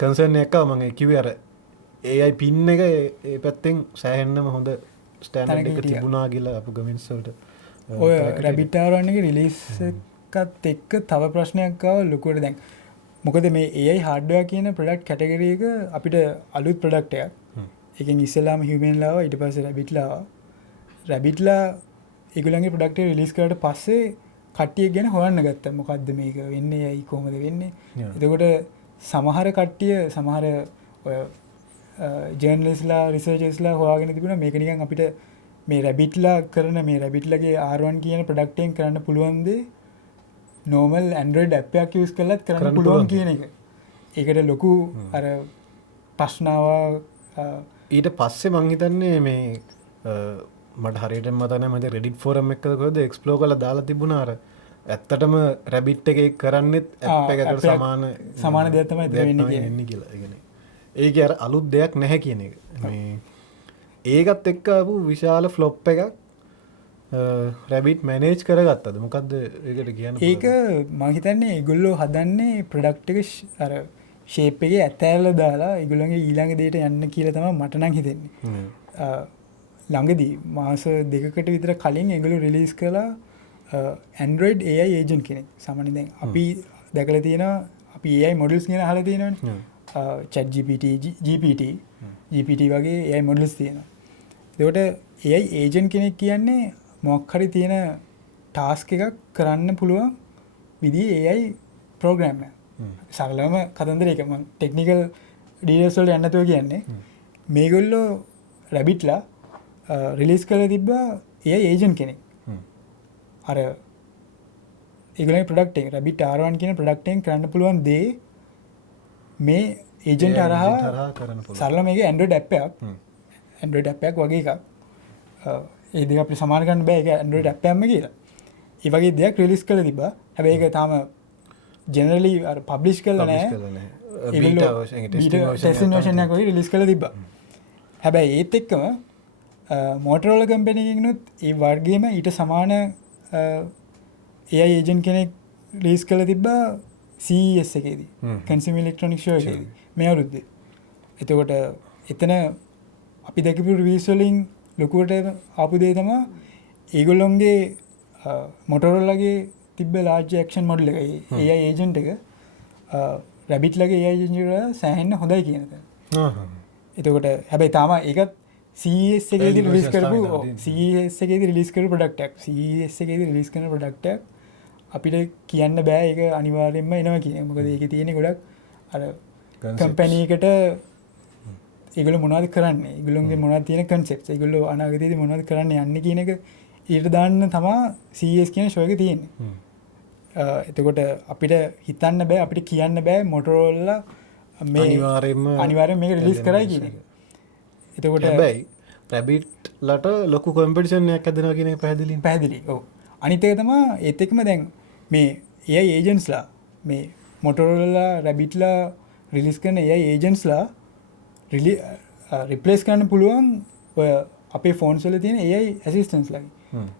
කන්සර්න් එකක් ආවා. මම කිව්වේ අර AI පින් එක ඒ පැත්තෙන් සෑහෙන්නම හොඳ ස්ටෑන්ඩඩ් එක තිබුණා කියලා අපු කමෙන්ට්ස් වලට. ඔය රැබිට් ආර්1 එකේ රිලීස් එකත් එක්ක තව ප්‍රශ්නයක් ආවා ලොකුවට. දැන් මොකද මේ AI හાર્ඩ්වෙයාර් කියන ප්‍රොඩක්ට් කැටගරි එක අපිට අලුත් ප්‍රොඩක්ට් එකක්. ඒකෙන් ඉස්සෙල්ලාම හියුමන්ලා ආවා, ඊට පස්සේ රැබිට්ලා ආවා. රැබිට්ලා ඒගොල්ලන්ගේ ප්‍රොඩක්ට් එක රිලීස් කරාට පස්සේ කට්ටිය ගැන හොයන්න ගත්තා. මොකද්ද මේක වෙන්නේ, ඇයි කොහොමද වෙන්නේ? එතකොට සමහර කට්ටිය සමහර ඔය ජර්නලිස්ට්ලා රිසර්චර්ස්ලා හොයාගෙන තිබුණා මේක නිකන් අපිට මේ රැබිට්ලා කරන මේ රැබිට්ලගේ R1 කියන ප්‍රොඩක්ට් එකෙන් කරන්න පුළුවන් දේ normal Android app එකක් use කරලත් කරන්න පුළුවන් කියන එක. ඒකට ලොකු අර ප්‍රශ්නාව ඊට පස්සේ මං හිතන්නේ මේ මට හරියට මතක නැහැ මම Reddit forum එකක කොහෙද explore කරලා දාලා තිබුණා අර ඇත්තටම රැබිට් එකේ කරන්නෙත් ඇප් එකකට සමාන දෙයක් තමයි වෙන්නේ කියලා. ඒ කියන්නේ ඒක අර අලුත් දෙයක් නැහැ කියන එක. මේ ඒකත් එක්ක ආපු විශාල ෆ්ලොප් එකක් රැබිට් මැනේජ් කරගත්තද මොකක්ද ඒකට කියන්න? ඒක මම හිතන්නේ ඒගොල්ලෝ හදන්නේ ප්‍රොඩක්ට් එක අර ෂේප් එකේ ඇතැල්ල දාලා ඒගොල්ලන්ගේ ඊළඟ දෙයට යන්න කියලා තමයි මට නම් හිතෙන්නේ. ළඟදී මාස 2කට විතර කලින් ඒගොල්ලෝ රිලීස් කළා Android AI agent කෙනෙක්. සාමාන්‍යයෙන් දැන් අපි දැකලා තියෙනවා අපි AI models ගැන අහලා තියෙනවනේ. chat GPT වගේ AI models තියෙනවා. ඒකට AI agent කෙනෙක් කියන්නේ මොකක් හරි තියෙන ටාස්ක් එකක් කරන්න පුළුවන් විදිහේ AI ප්‍රෝග්‍රෑම් එකක්. සරලවම කතන්දරයක මම ටෙක්නිකල් ඩීටේල්ස් වලට යන්න නැතුව කියන්නේ මේගොල්ලෝ රැබිට්ලා රිලීස් කරලා තිබ්බා AI agent කෙනෙක්. අර ඒගොල්ලන්ගේ ප්‍රොඩක්ට් එක රැබිට් R1 කියන ප්‍රොඩක්ට් එකෙන් කරන්න පුළුවන් දේ මේ ඒජන්ට් හරහා සරල මේක Android app එකක්. Android app එකක් වගේ එකක්. ඒ දෙක අපිට සමාන කරන්න බෑ. ඒක Android app එකක්ම කියලා. ඒ වගේ දෙයක් රිලීස් කරලා තිබ්බා. හැබැයි ඒක තාම ජෙනරලි අර පබ්ලිෂ් කරලා නැහැ. බීටා ටෙස්ටිං version එකක් වගේ රිලීස් කරලා තිබ්බා. හැබැයි ඒත් එක්කම Motorola කම්පැනි එකකිනුත් ඒ වර්ගයේම ඊට සමාන AI agent කෙනෙක් රිලීස් කරලා තිබ්බා CES එකේදී. Consumer Electronics Show එකේදී. මේ අවුරුද්දේ. එතකොට එතන අපි දැකපු රිවීස් වලින් ලොකුවට ආපු දේ තමයි ඒගොල්ලොන්ගේ Motorola-ගේ තිබ්බ large action model එක AI agent එක Rabbit-ලගේ AI agent එක සෑහෙන්න හොඳයි කියන එක. එතකොට හැබැයි තාම ඒකත් CES එකේදී රිලීස් කරපු CES එකේදී රිලීස් කරපු ප්‍රොඩක්ට් එකක්. CES එකේදී රිලීස් කරන ප්‍රොඩක්ට් එකක් අපිට කියන්න බෑ ඒක අනිවාර්යෙන්ම එනවා කියන එක. මොකද ඒකේ තියෙන්නේ ගොඩක් අර කම්පැනි එකට ඒගොල්ලෝ මොනවද කරන්නේ? ඒගොල්ලෝගේ මොනවද තියෙන concepts? ඒගොල්ලෝ අනාගතයේදී මොනවද කරන්න යන්නේ කියන එක ඊට දාන්න තමයි CES කියන show එක තියෙන්නේ. එතකොට අපිට හිතන්න බෑ අපිට කියන්න බෑ Motorola මේ අනිවාර්යෙන්ම මේක රිලීස් කරයි කියන එක. එතකොට හැබැයි රැබිට්ලට ලොකු කොම්පිටිෂන් එකක් හදනවා කියන එක පැහැදිලි. ඔව්. අනිත් එක තමයි ඒත් එක්කම දැන් මේ AI ඒජන්ට්ස්ලා මේ Motorola රැබිට්ලා රිලීස් කරන AI ඒජන්ට්ස්ලා රිප්ලේස් කරන්න පුළුවන් ඔය අපේ ෆෝන්ස් වල තියෙන AI ඇසිස්ටන්ට්ස් ලාගේ.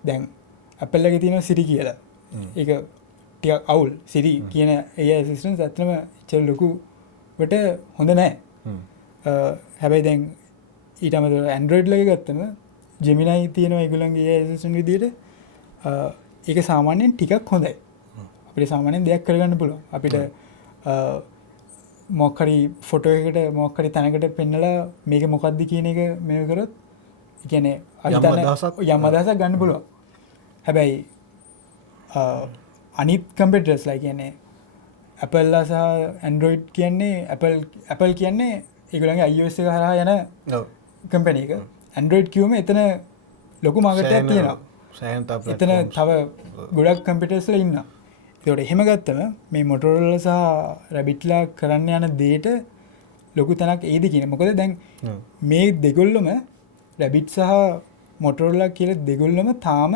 දැන් Apple එකේ තියෙන Siri කියලා. ඒක ටිකක් අවුල්. Siri කියන AI ඇසිස්ටන්ට්ස් ඇත්තම චර ලොකුවට හොඳ නැහැ. හැබැයි දැන් ඊට අමතරව Android ලගේ ගත්තම Gemini තියෙනවා ඒගොල්ලන්ගේ AI assistant විදියට. ඒක සාමාන්‍යයෙන් ටිකක් හොඳයි. අපිට සාමාන්‍යයෙන් දෙයක් කරගන්න පුළුවන්. අපිට මොකක් හරි ෆොටෝ එකකට මොකක් හරි තැනකට පෙන්නලා මේක මොකක්ද කියන එක මේව කරොත් ඒ කියන්නේ යම් අදහසක් ගන්න පුළුවන්. හැබැයි අනිත් කම්පියුටර්ස්ලා කියන්නේ Apple ලා සහ Android කියන්නේ Apple කියන්නේ ඒගොල්ලන්ගේ iOS එක හරහා යන කම්පැනි එක. Android කිව්වම එතන ලොකු මාකට් එකක් තියෙනවා. එතන තව ගොඩක් කම්පියුටර්ස්ලා ඉන්නවා. ඒකට එහෙම ගත්තම මේ Motorola සහ Rabbit-ලා කරන්න යන දෙයට ලොකු තැනක් එයිද කියන. මොකද දැන් මේ දෙගොල්ලම Rabbit සහ Motorola කියලා දෙගොල්ලම තාම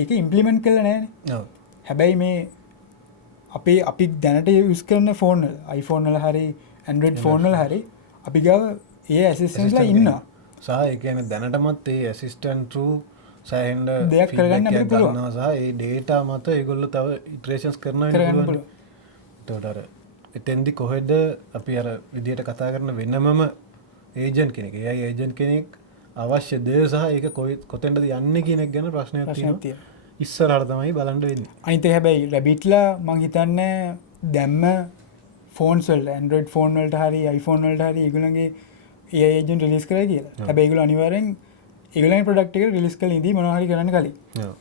ඒක ඉම්ප්ලිමන්ට් කරලා නැහැනේ. හැබැයි මේ අපි දැනට යූස් කරන ෆෝන් වල iPhone වල හරි Android ෆෝන් වල හරි අපි ගාව ඒ ඇසිස්ටන්ට්ලා ඉන්නවා. සහ ඒ කියන්නේ දැනටමත් ඒ ඇසිස්ටන්ට් through සෑහෙන්ඩ දෙයක් කරගන්න අපිට පුළුවන්. ගන්නවා සහ ඒ ඩේටා මත ඒගොල්ලෝ තව ඉටරේෂන්ස් කරනවා කරගන්න පුළුවන්. එතකොට අර එතෙන්දි කොහෙද අපි අර විදියට කතා කරන වෙනමම ඒජන්ට් කෙනෙක්. එයා ඒජන්ට් කෙනෙක් අවශ්‍ය දේ සහ ඒක කොතෙන්ද යන්නේ කියන එක ගැන ප්‍රශ්නයක් තියෙනවා. ඉස්සරහට තමයි බලන්න වෙන්නේ. අනිත් එක හැබැයි රැබිට්ලා මං හිතන්නේ දැම්ම ෆෝන්ස් වල Android ෆෝන් වලට හරි iPhone වලට හරි ඒගොල්ලන්ගේ AI ඒජන්ට් රිලීස් කරයි කියලා. හැබැයි ඒගොල්ලෝ අනිවාර්යෙන් ඒගොල්ලන්ගේ ප්‍රොඩක්ට් එක රිලීස් කරලා ඉඳී මොනවා හරි කරන්න කලින්. ඔව්.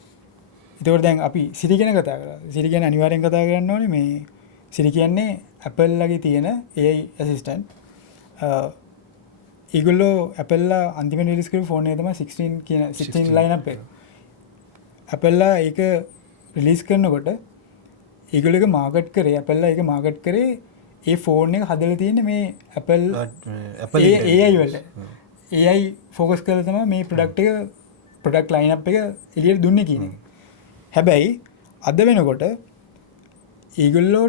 ඒතකොට දැන් අපි Siri ගැන කතා කරා. Siri ගැන අනිවාර්යෙන් කතා කරන්න ඕනේ. මේ Siri කියන්නේ Apple ලගේ තියෙන AI assistant. ඒගොල්ලෝ Apple ලා අන්තිම රිලීස් කරපු ෆෝන් එක තමයි 16 කියන 16 lineup එක. Apple ලා ඒක රිලීස් කරනකොට ඒගොල්ලෝ ඒක මාකට් කරේ Apple ලා ඒක මාකට් කරේ ඒ ෆෝන් එක හදලා තියෙන්නේ මේ Apple AI වල. AI ෆෝකස් කරලා තමයි මේ ප්‍රොඩක්ට් ලයින්අප් එක එළියට දුන්නේ කියන එක. හැබැයි අද වෙනකොට ඒගොල්ලෝ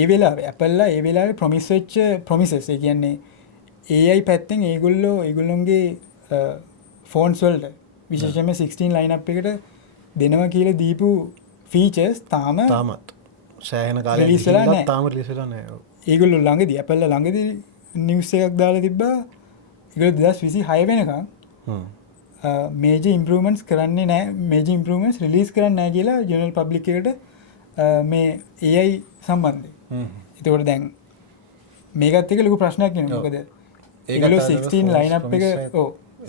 ඒ වෙලාවේ Apple ලා ඒ වෙලාවේ ප්‍රොමිස් වෙච්ච ප්‍රොමිසස් ඒ කියන්නේ AI පැත්තෙන් ඒගොල්ලොන්ගේ ෆෝන්ස් වලට විශේෂයෙන්ම 16 ලයින්අප් එකට දෙනවා කියලා දීපු ෆීචර්ස් තාමත් සෑහෙන කාලයක් release වෙලා නැහැ. තාම රිලීස් වෙලා නැහැ. ඒගොල්ලෝ ළඟදී Apple ලා ළඟදී නිවුස් එකක් දාලා තිබ්බා ඒගොල්ලෝ 2026 වෙනකන් මේජර් ඉම්ප්‍රූව්මන්ට්ස් කරන්නේ නැහැ, මේජර් ඉම්ප්‍රූව්මන්ට්ස් රිලීස් කරන්නේ නැහැ කියලා ජර්නල් පබ්ලික් එකට මේ AI සම්බන්ධයෙන්. ඒකෝට දැන් මේකත් එක්ක ලොකු ප්‍රශ්නයක් වෙනවා. මොකද ඒගොල්ලෝ 16 ලයින්අප් එක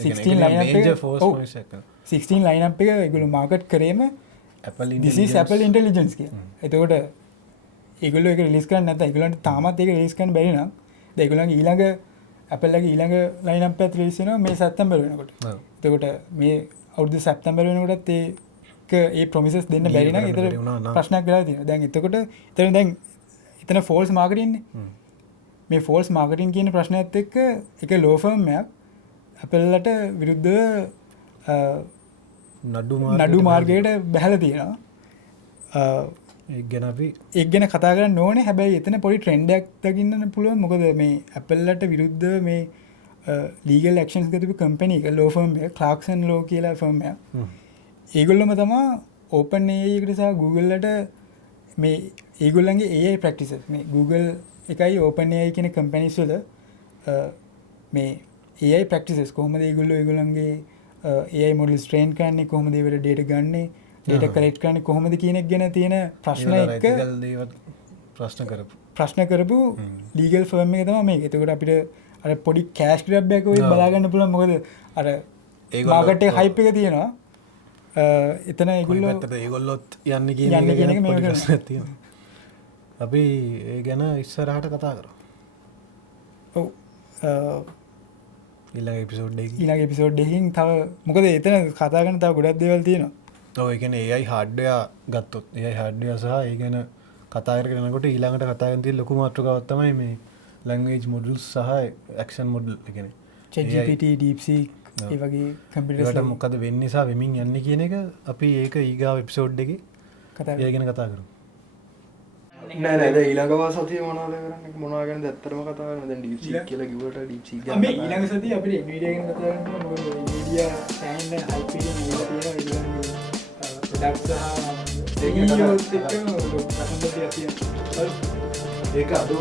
16 ලයින්අප් එක 16 ලයින්අප් එක ඒගොල්ලෝ market කරේම this is Apple intelligence කියලා. එතකොට ඒගොල්ලෝ ඒක රිලීස් කරන්නේ නැත්නම් ඒගොල්ලන්ට තාමත් ඒක රිලීස් කරන්න බැරි නම් දැන් ඒගොල්ලන්ගේ ඊළඟ Apple ලගේ ඊළඟ ලයින්අප් එකත් රිලීස් වෙනවා මේ සැප්තැම්බර් වෙනකොට. එතකොට මේ අවුරුදු සැප්තැම්බර් වෙනකොටත් ඒ ප්‍රොමිසස් දෙන්න බැරි නම් ඒතර ප්‍රශ්නයක් වෙලා තියෙනවා. දැන් එතකොට එතන ෆෝල්ස් මාකටිං නේ. මේ ෆෝල්ස් මාකටිං කියන ප්‍රශ්නයත් එක්ක එක ලෝ ෆර්ම් එකක් Apple ලට විරුද්ධව නඩු මාර්ගයට බැහැලා තියෙනවා. ඒක ගැන කතා කරන්න ඕනේ. හැබැයි එතන පොඩි ට්‍රෙන්ඩ් එකක් දකින්න පුළුවන්. මොකද මේ Apple ලට විරුද්ධව මේ ලීගල් ඇක්ෂන්ස් ගත්ත කම්පැනි එක ලෝ ෆර්ම් එක ක්ලාක්සන් ලෝ කියලා ෆර්ම් එකක්. ඒගොල්ලොම තමයි OpenAI එකට සහ Google ලට මේ ඒගොල්ලන්ගේ AI practices මේ Google එකයි OpenAI කියන කම්පැනිස් වල මේ AI practices කොහොමද ඒගොල්ලන්ගේ AI models train කරන්නේ, කොහොමද ඒවට data ගන්නේ, data collect කරන්නේ කොහොමද කියන එක ගැන තියෙන ප්‍රශ්න එක ප්‍රශ්න කරපු legal firm එක තමයි මේක. ඒකට අපිට අර පොඩි cash grab එකක් ඔය බලා ගන්න පුළුවන්. මොකද අර market එක hype එක තියෙනවා. එතන ඒගොල්ලොත් යන්නේ කියන එක පොඩි ප්‍රශ්නයක් තියෙනවා. අපි ඒ ගැන ඉස්සරහට කතා කරමු. ඔව්. ඊළඟ එපිසෝඩ් එකකින් තව මොකද එතන කතා කරන්න තව ගොඩක් දේවල් තියෙනවා. ඔව් ඒ කියන්නේ AI hardware ගත්තොත් AI hardware සහ ඒ ගැන කතා කරගෙන යනකොට ඊළඟට කතා කරන තියෙන ලොකු මාතෘකාවක් තමයි මේ language models සහ action model. ඒ කියන්නේ ChatGPT, DeepSeek ඒ වගේ කම්පියුටර්ස් වලට මොකද වෙන්නේ සහ වෙමින් යන්නේ කියන එක අපි ඒක ඊගාව එපිසෝඩ් එකේ ඒ ගැන කතා කරමු. නෑ ඊළඟ සතිය මොනවද කරන්නේ? මොනවා ගැනද ඇත්තටම කතා කරන්නේ? දැන් DeepSeek කියලා කිව්වට DeepSeek ගැන මේ ඊළඟ සතිය අපිට Nvidia ගැන කතා කරන්න ඕනේ. මොකද Nvidia සෑහෙන hype එකකින් ඉඳලා තියෙනවා. ඒගොල්ලන්ගේ ප්‍රොඩක්ට්ස් සහ CEOs එක්ක ප්‍රශ්න දෙකක් තියෙනවා. ඒක අද